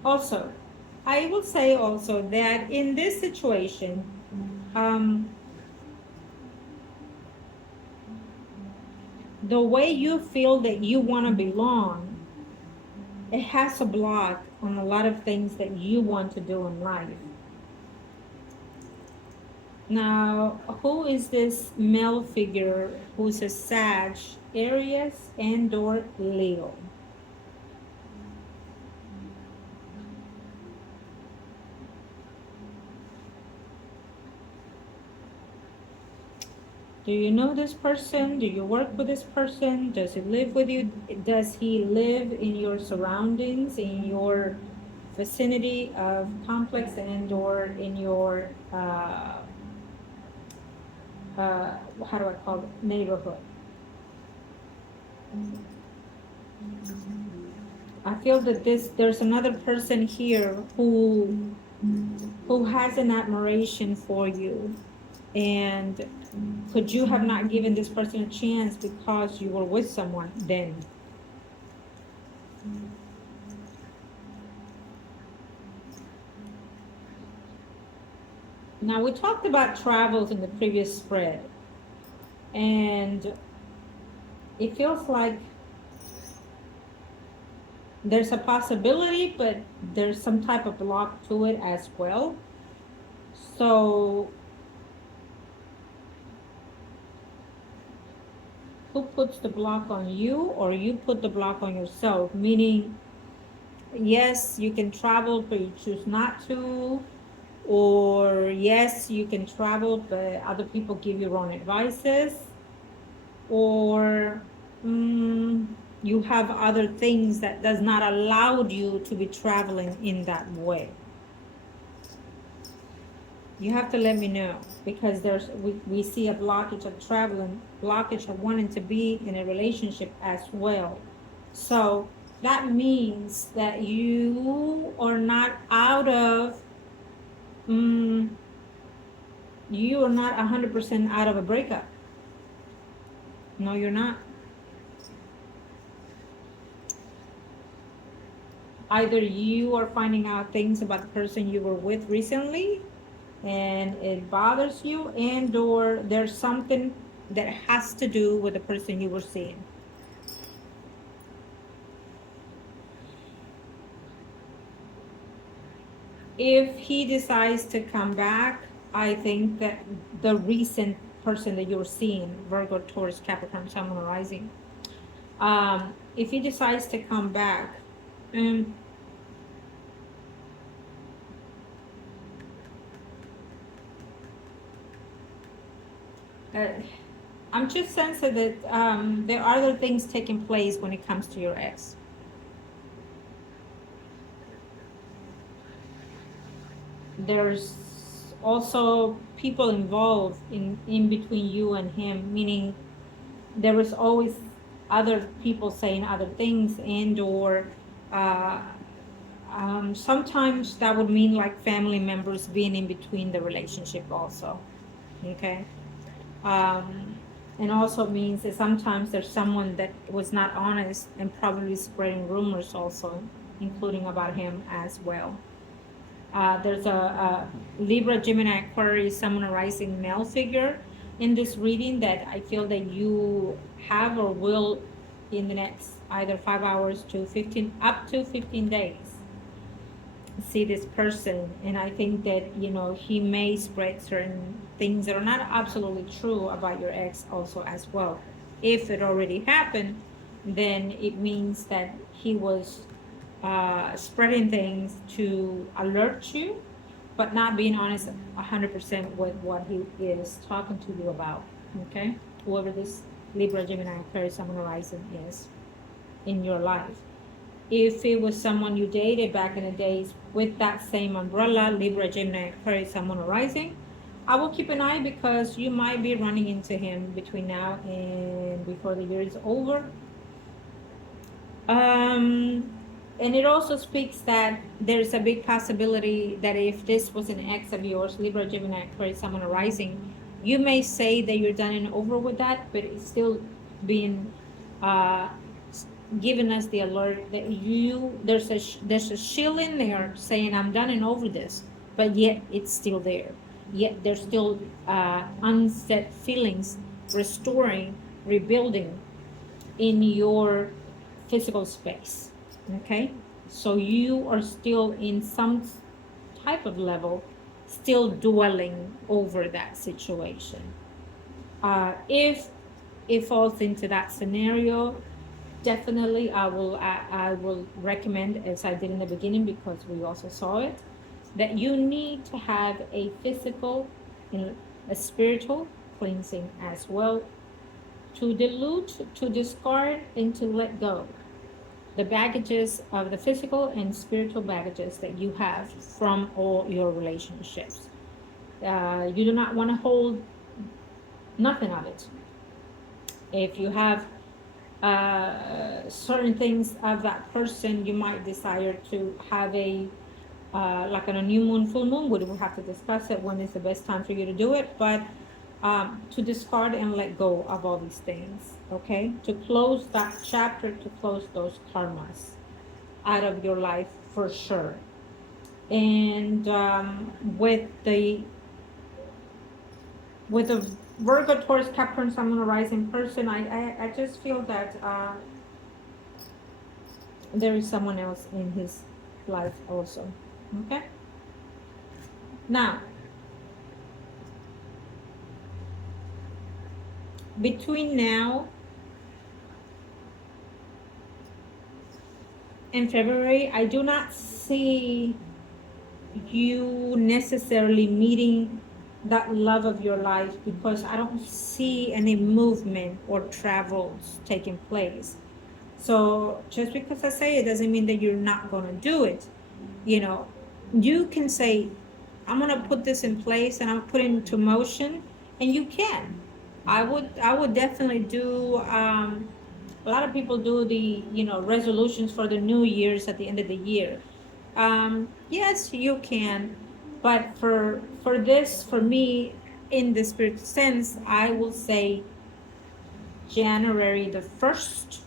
Also, I will say also that in this situation, the way you feel that you want to belong, it has a block on a lot of things that you want to do in life. Now, who is this male figure who's a Sag, Aries, and or Leo? Do you know this person? Do you work with this person? Does he live with you? Does he live in your surroundings, in your vicinity of complex and or in your, how do I call it, neighborhood? I feel that there's another person here who has an admiration for you. And could you have not given this person a chance because you were with someone then? Now, we talked about travels in the previous spread, and it feels like there's a possibility, but there's some type of block to it as well. So who puts the block on you, or you put the block on yourself? Meaning, yes, you can travel, but you choose not to. Or yes, you can travel, but other people give you wrong advices. Or you have other things that does not allow you to be traveling in that way. You have to let me know, because we see a blockage of traveling, blockage of wanting to be in a relationship as well. So that means that you are not out of you are not 100% out of a breakup. No, you're not. Either you are finding out things about the person you were with recently and it bothers you, and or there's something that has to do with the person you were seeing. If he decides to come back, I think that the recent person that you're seeing, Virgo, Taurus, Capricorn, Sun, Moon, Rising, if he decides to come back, um, uh, I'm just sensing that there are other things taking place when it comes to your ex. There's also people involved in between you and him, meaning there is always other people saying other things, and or uh, sometimes that would mean like family members being in between the relationship also. Okay. um, and also means that sometimes there's someone that was not honest and probably spreading rumors also, including about him as well. There's a Libra, Gemini, Aquarius, Sun, rising male figure in this reading that I feel that you have or will in the next either 5 hours to 15, up to 15 days, see this person. And I think that, he may spread certain things that are not absolutely true about your ex also as well. If it already happened, then it means that he was spreading things to alert you, but not being honest 100% with what he is talking to you about. Okay, whoever this Libra, Gemini, Aquarius, Sun, Horizon is in your life. If it was someone you dated back in the days with that same umbrella, Libra, Gemini, Aquarius, Sun, Rising, I will keep an eye because you might be running into him between now and before the year is over. And it also speaks that there's a big possibility that if this was an ex of yours, Libra, Gemini, Aquarius, Sun, Rising, you may say that you're done and over with that, but it's still being giving us the alert that there's a shield in there saying I'm done and over this, but yet it's still there. Yet there's still unset feelings restoring, rebuilding in your physical space. Okay, so you are still in some type of level still dwelling over that situation. If it falls into that scenario, definitely I will recommend, as I did in the beginning because we also saw it, that you need to have a physical and a spiritual cleansing as well, to dilute, to discard, and to let go the baggages of the physical and spiritual baggages that you have from all your relationships. You do not want to hold nothing of it. If you have certain things of that person, you might desire to have a like on a new moon, full moon, we will have to discuss it when is the best time for you to do it, but to discard and let go of all these things, okay? To close that chapter, to close those karmas out of your life for sure. And with the Virgo, Taurus, Capricorn, Sun, Moon, Rising person, I just feel that there is someone else in his life also. Okay. Now, between now and February, I do not see you necessarily meeting that love of your life because I don't see any movement or travels taking place. So just because I say it doesn't mean that you're not going to do it. You can say, I'm going to put this in place and I'm putting it into motion, and you can. I would definitely do. A lot of people do the resolutions for the New Year's at the end of the year. Yes, you can, but for me, in the spirit sense, I will say January the 1st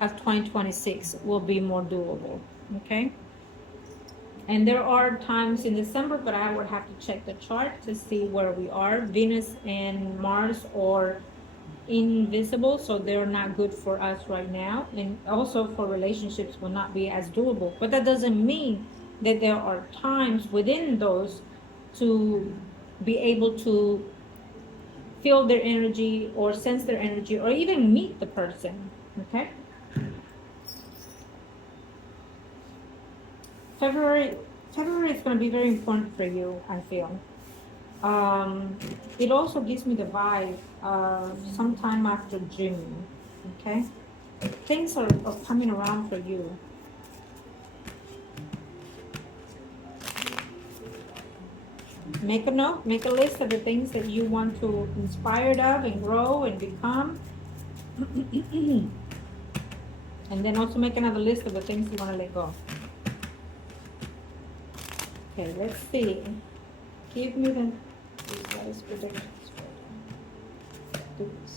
of 2026 will be more doable. Okay. And there are times in December, but I would have to check the chart to see where we are. Venus and Mars are invisible, so they're not good for us right now. And also for relationships will not be as doable. But that doesn't mean that there are times within those to be able to feel their energy or sense their energy or even meet the person. Okay. February February is going to be very important for you, I feel. It also gives me the vibe sometime after June. Okay, things are coming around for you. Make a note, make a list of the things that you want to inspired of and grow and become. And then also make another list of the things you want to let go. Okay, let's see. Give me the precise predictions for this.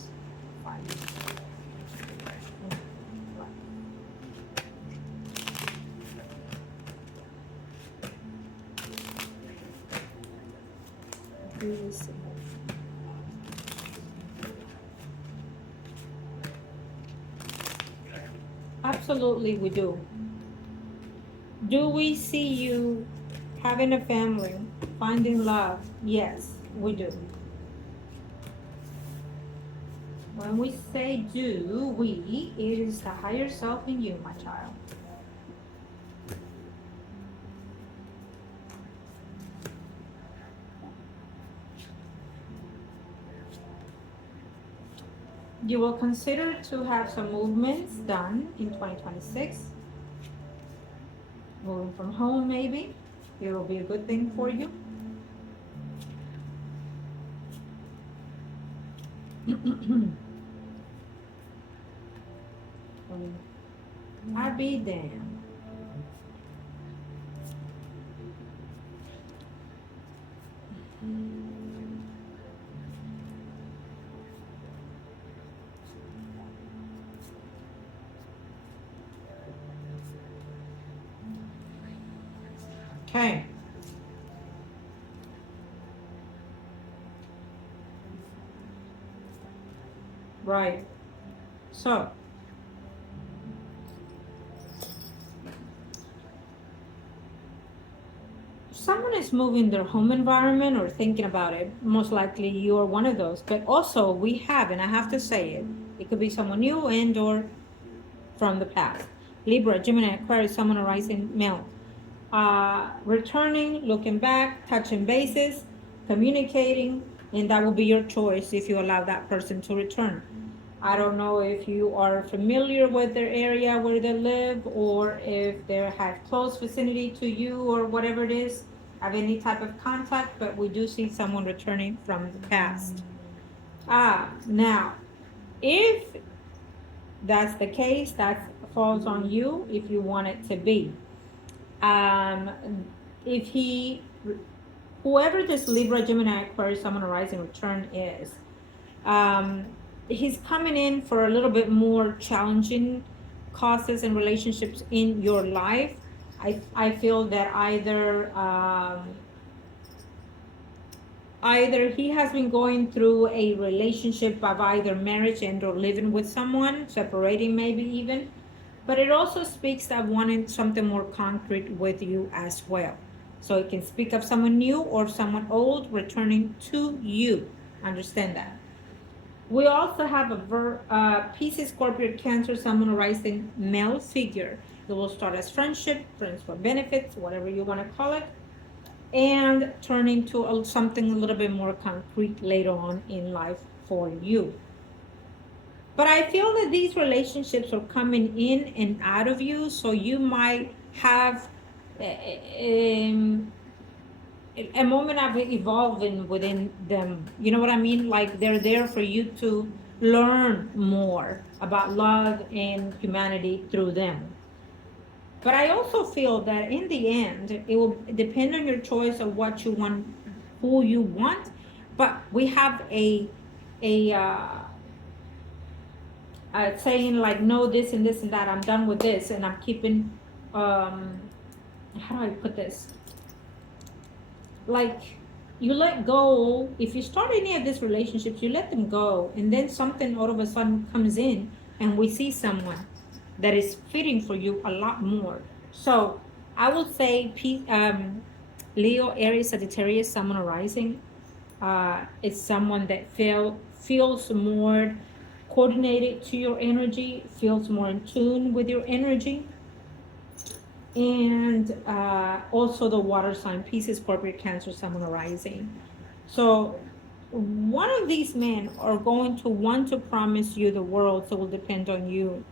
Absolutely, we do. Do we see you having a family, finding love? Yes, we do. When we say do, we, it is the higher self in you, my child. You will consider to have some movements done in 2026. Moving from home, maybe. It will be a good thing for you. I be damned. Okay. Right. So, someone is moving their home environment or thinking about it. Most likely you are one of those. But also we have, and I have to say it, it could be someone new and or from the past. Libra, Gemini, Aquarius, someone arising male. Returning, looking back, touching bases, communicating, and that will be your choice if you allow that person to return. I don't know if you are familiar with their area where they live or if they have close vicinity to you or whatever it is, have any type of contact, but we do see someone returning from the past. Now, if that's the case, that falls on you if you want it to be. If he, whoever this Libra, Gemini, Aquarius, someone arising return is, he's coming in for a little bit more challenging causes and relationships in your life. I feel that either he has been going through a relationship of either marriage and or living with someone, separating maybe even, but it also speaks of wanting something more concrete with you as well. So it can speak of someone new or someone old returning to you. Understand that. We also have a Pisces, Scorpio, Cancer, someone arising male figure. It will start as friendship, friends for benefits, whatever you want to call it, and turn into something a little bit more concrete later on in life for you. But I feel that these relationships are coming in and out of you, so you might have a moment of evolving within them. You know what I mean? Like they're there for you to learn more about love and humanity through them. But I also feel that in the end, it will depend on your choice of what you want, who you want. But we have a saying like, no, this and this and that, I'm done with this, and I'm keeping, how do I put this, like, you let go. If you start any of these relationships, you let them go, and then something all of a sudden comes in, and we see someone that is fitting for you a lot more. So I would say Leo, Aries, Sagittarius, Sun rising, is someone that feels more coordinated to your energy, feels more in tune with your energy. And also the water sign, Pisces, Scorpio, Cancer, Sun, rising. So one of these men are going to want to promise you the world, so it will depend on you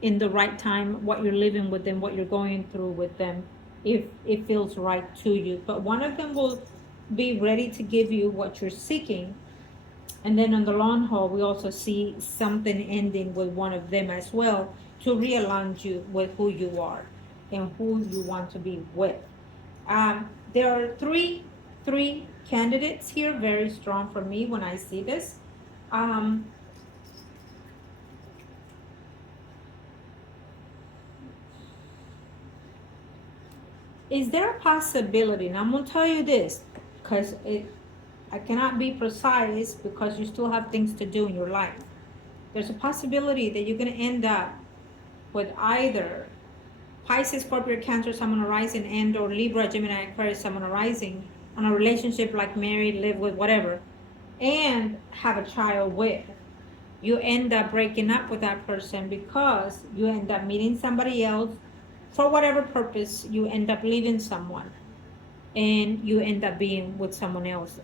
in the right time, what you're living with them, what you're going through with them, if it feels right to you. But one of them will be ready to give you what you're seeking. And then on the long haul, we also see something ending with one of them as well, to realign you with who you are and who you want to be with. There are three candidates here, very strong for me when I see this. Um, is there a possibility, and I'm going to tell you this, because I cannot be precise because you still have things to do in your life. There's a possibility that you're going to end up with either Pisces, Scorpio, Cancer, Sun, rising, and or Libra, Gemini, Aquarius, Sun, rising, on a relationship like married, live with, whatever, and have a child with. You end up breaking up with that person because you end up meeting somebody else for whatever purpose. You end up leaving someone, and you end up being with someone else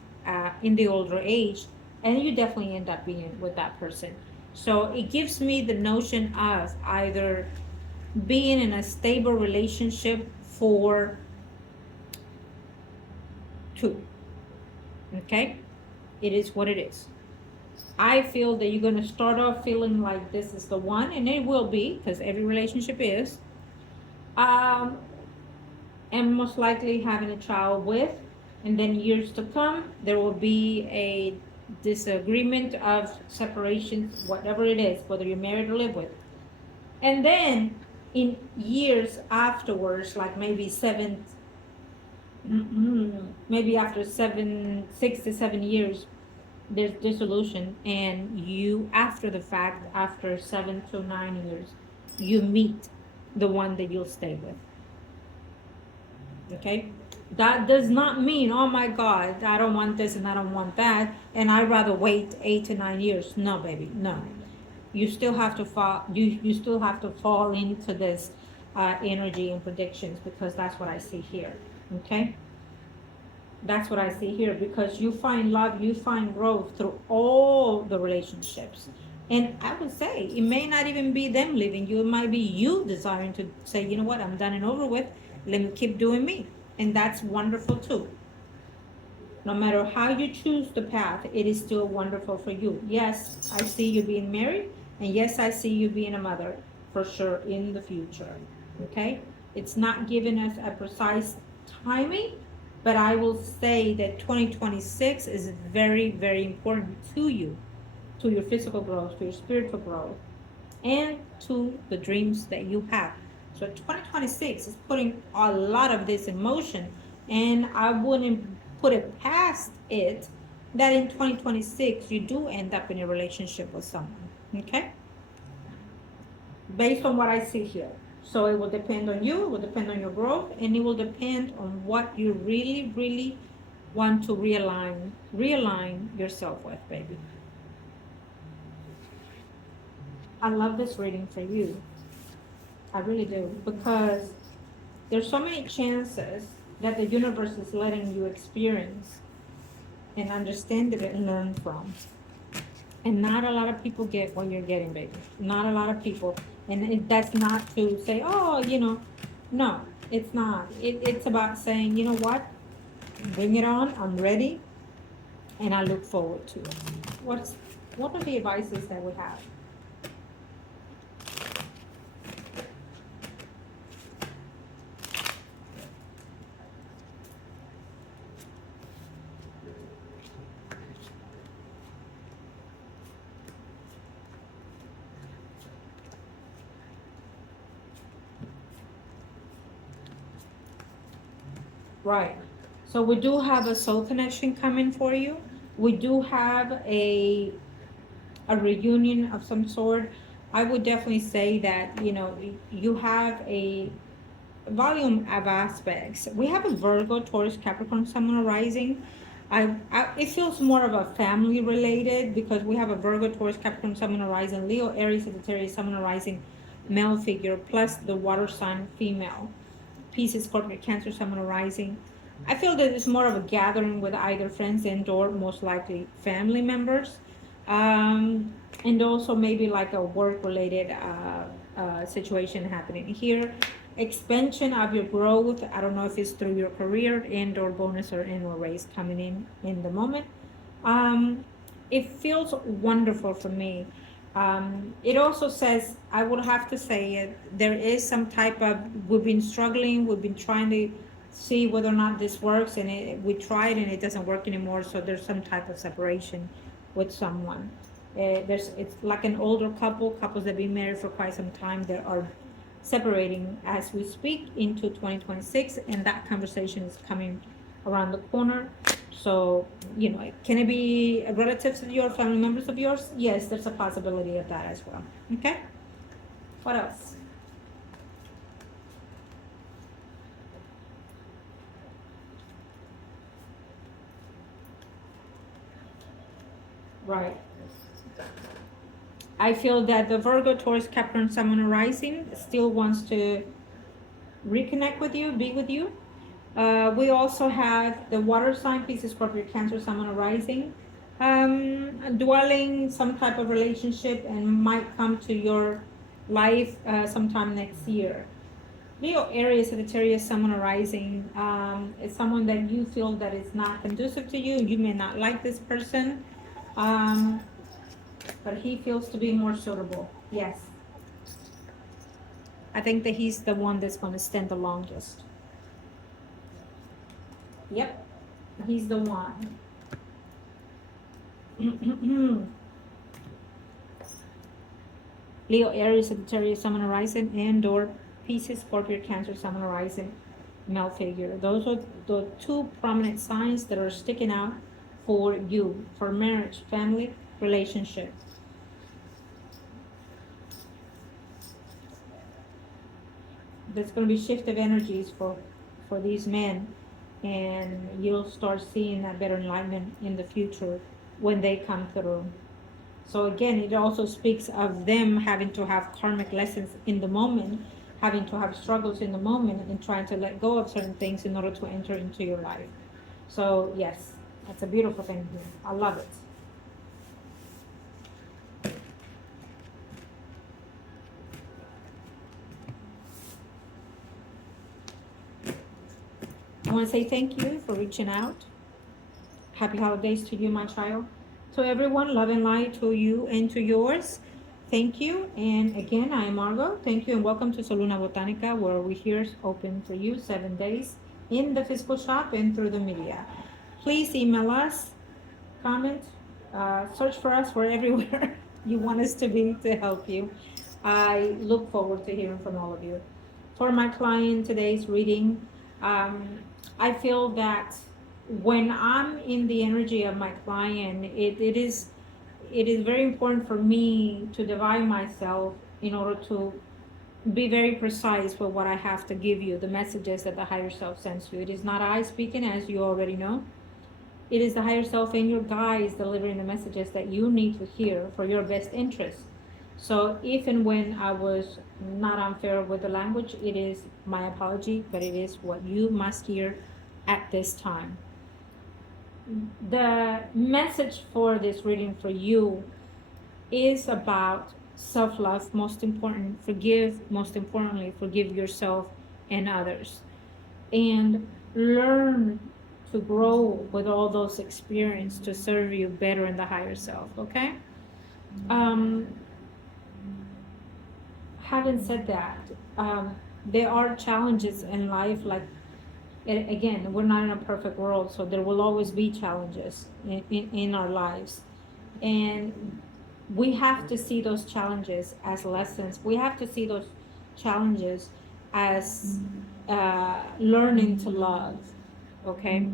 in the older age, and you definitely end up being with that person. So it gives me the notion of either being in a stable relationship for two. Okay? It is what it is. I feel that you're going to start off feeling like this is the one, and it will be, because every relationship is. And most likely having a child with, and then years to come, there will be a disagreement of separation, whatever it is, whether you're married or live with. And then in years afterwards, like maybe maybe after 6 to 7 years, there's dissolution, and you, after the fact, after 7 to 9 years, you meet the one that you'll stay with. Okay? That does not mean, oh my God, I don't want this and I don't want that, and I'd rather wait 8 to 9 years. No, baby, no. You still have to fall. You still have to fall into this energy and predictions, because that's what I see here. Okay, that's what I see here, because you find love, you find growth through all the relationships. And I would say it may not even be them leaving you. It might be you desiring to say, you know what, I'm done and over with. Let me keep doing me. And that's wonderful too. No matter how you choose the path, it is still wonderful for you. Yes, I see you being married, and yes, I see you being a mother for sure in the future. Okay? It's not giving us a precise timing, but I will say that 2026 is very, very important to you, to your physical growth, to your spiritual growth, and to the dreams that you have. So 2026 is putting a lot of this in motion, and I wouldn't put it past it that in 2026 you do end up in a relationship with someone. Okay? Based on what I see here. So it will depend on you, it will depend on your growth, and it will depend on what you really, really want to realign yourself with, baby. I love this reading for you. I really do, because there's so many chances that the universe is letting you experience and understand it and learn from. And not a lot of people get what you're getting, baby. Not a lot of people. And that's not to say, oh, no, it's not. It's about saying, you know what? Bring it on. I'm ready. And I look forward to it. What are the advices that we have? Right. So we do have a soul connection coming for you. We do have a reunion of some sort. I would definitely say that, you know, you have a volume of aspects. We have a Virgo, Taurus, Capricorn, Sun, Moon, Rising. It feels more of a family related because we have a Virgo, Taurus, Capricorn, Sun, Moon, Rising, Leo, Aries, Sagittarius, Sun, Moon, Rising, male figure, plus the water sign, female. Pisces, Scorpio, Cancer, Sun, Moon, Rising. I feel that it's more of a gathering with either friends and or most likely family members. Um, and also maybe like a work related situation happening here. Expansion of your growth. I don't know if it's through your career and or bonus or annual raise coming in the moment. Um, it feels wonderful for me. It also says, I would have to say it, there is some type of, we've been struggling, we've been trying to see whether or not this works, and we tried and it doesn't work anymore, so there's some type of separation with someone. It's like an older couples that have been married for quite some time, they are separating as we speak into 2026, and that conversation is coming around the corner. So, you know, can it be relatives of yours, family members of yours? Yes, there's a possibility of that as well. Okay? What else? Right. I feel that the Virgo, Taurus, Capricorn, Sun, Moon, Rising still wants to reconnect with you, be with you. We also have the water sign, Pisces, Scorpio, Cancer, Sun, Moon, Rising, dwelling some type of relationship and might come to your life sometime next year. Leo, Aries, Sagittarius, Sun, Moon, Rising is someone that you feel that is not conducive to you. You may not like this person, but he feels to be more suitable. Yes. I think that he's the one that's going to stand the longest. Yep, he's the one. Leo, Aries, Sagittarius, Sun, Moon, Rising, and or Pisces, Scorpio, Cancer, Sun, Moon, Rising, male figure. Those are the two prominent signs that are sticking out for you, for marriage, family, relationship. There's going to be shift of energies for these men, and you'll start seeing that better enlightenment in the future when they come through. So again, it also speaks of them having to have karmic lessons in the moment, having to have struggles in the moment, and trying to let go of certain things in order to enter into your life. So yes, that's a beautiful thing here. I love it. I want to say thank you for reaching out. Happy holidays to you, my child. To everyone, love and light to you and to yours. Thank you. And again, I am Margot. Thank you and welcome to Soluna Botanica, where we're here open for you 7 days in the physical shop and through the media. Please email us, comment, search for us. We're everywhere you want us to be to help you. I look forward to hearing from all of you. For my client, today's reading, I feel that when I'm in the energy of my client, it is very important for me to divide myself in order to be very precise with what I have to give you, the messages that the higher self sends you. It is not I speaking, as you already know. It is the higher self and your guides delivering the messages that you need to hear for your best interest. So if and when I was not unfair with the language, it is my apology, but it is what you must hear at this time. The message for this reading for you is about self-love, most important. Forgive, most importantly, forgive yourself and others. And learn to grow with all those experiences to serve you better in the higher self, okay? Having said that, there are challenges in life. Like, again, we're not in a perfect world, so there will always be challenges in our lives. And we have to see those challenges as lessons. We have to see those challenges as learning to love. Okay,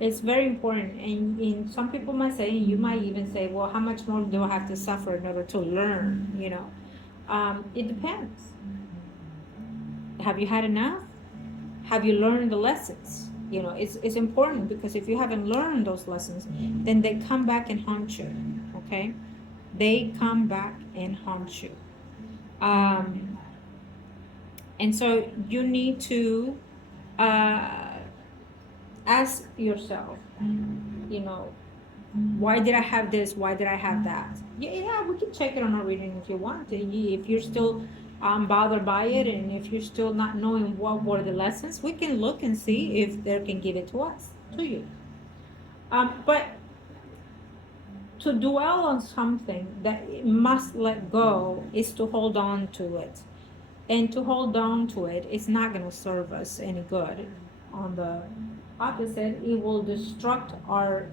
it's very important. And some people might say, and you might even say, well, how much more do I have to suffer in order to learn? It depends. Have you had enough? Have you learned the lessons? It's important, because if you haven't learned those lessons, then they come back and haunt you. Okay, they come back and haunt you. um, and so you need to uh, ask yourself, you know why did I have this, why did I have that? Yeah, we can check it on our reading if you want to. If you're still bothered by it, and if you're still not knowing what were the lessons, we can look and see if they can give it to us, to you. But to dwell on something that it must let go is to hold on to it. And to hold on to it is not going to serve us any good. On the opposite, it will destruct our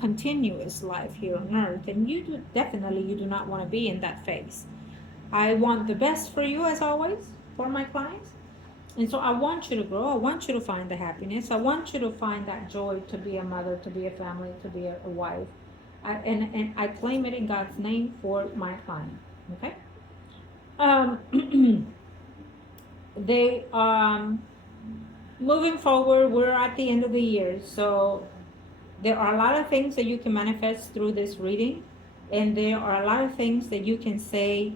continuous life here on earth. And you do not want to be in that phase. I want the best for you, as always, for my clients. And so I want you to grow. I want you to find the happiness. I want you to find that joy to be a mother, to be a family, to be a wife. And I claim it in God's name for my client. Okay? They moving forward, we're at the end of the year, so there are a lot of things that you can manifest through this reading, and there are a lot of things that you can say,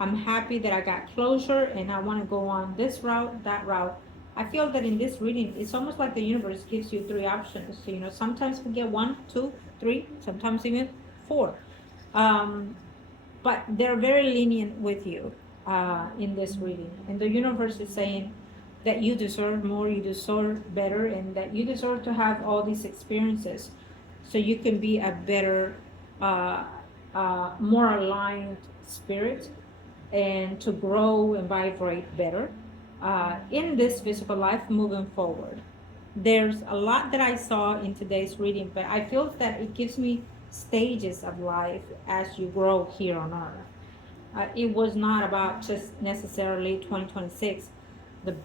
I'm happy that I got closure and I want to go on this route, that route. I feel that in this reading, it's almost like the universe gives you three options. So, sometimes we get 1, 2, 3, sometimes even 4. But they're very lenient with you in this reading. And the universe is saying that you deserve more, you deserve better, and that you deserve to have all these experiences so you can be a better, more aligned spirit, and to grow and vibrate better in this physical life moving forward. There's a lot that I saw in today's reading, but I feel that it gives me stages of life as you grow here on earth. It was not about just necessarily 2026. The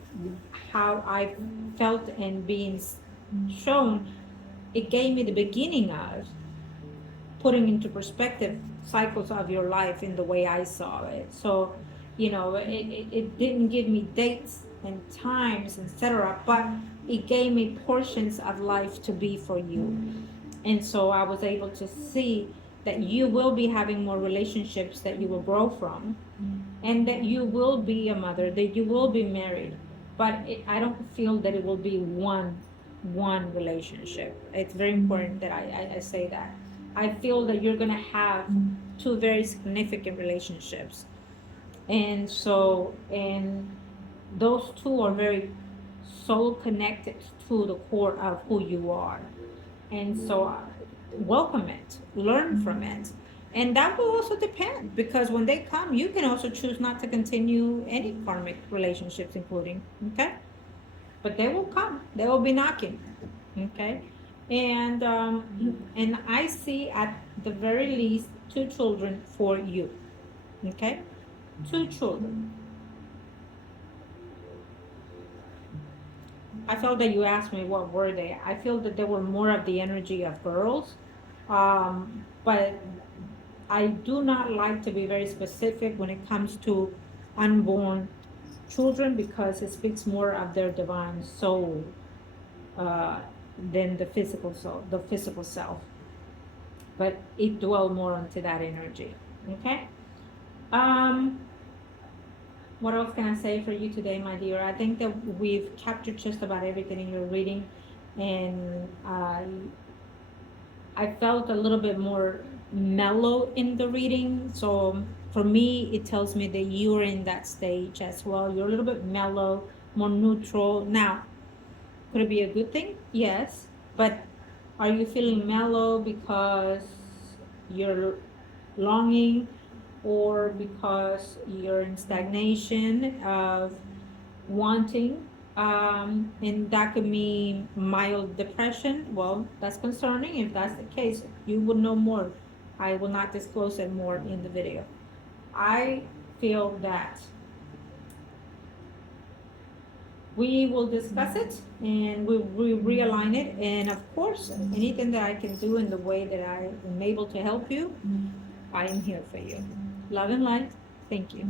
how I felt and being shown, it gave me the beginning of putting into perspective cycles of your life in the way I saw it. So, it didn't give me dates and times, etc., but it gave me portions of life to be for you. And so I was able to see that you will be having more relationships that you will grow from, and that you will be a mother, that you will be married. But I don't feel that it will be one relationship. It's very important that I say that. I feel that you're going to have two very significant relationships. And so, and those two are very soul connected to the core of who you are. And so, welcome it, learn from it. And that will also depend, because when they come, you can also choose not to continue any karmic relationships, including, okay? But they will come, they will be knocking, okay? And I see at the very least 2 children for you, okay? 2 children. I felt that you asked me what were they. I feel that they were more of the energy of girls, but I do not like to be very specific when it comes to unborn children, because it speaks more of their divine soul than the physical soul, the physical self. But it dwell more onto that energy. Okay. What else can I say for you today, my dear? I think that we've captured just about everything in your reading, and I felt a little bit more mellow in the reading. So for me, it tells me that you're in that stage as well. You're a little bit mellow, more neutral. Now, could it be a good thing? Yes. But are you feeling mellow because you're longing, or because you're in stagnation of wanting? And that could mean mild depression. Well, that's concerning. If that's the case, you would know more. I will not disclose it more in the video. I feel that we will discuss it and we realign it. And of course, anything that I can do in the way that I am able to help you, I am here for you. Love and light. Thank you.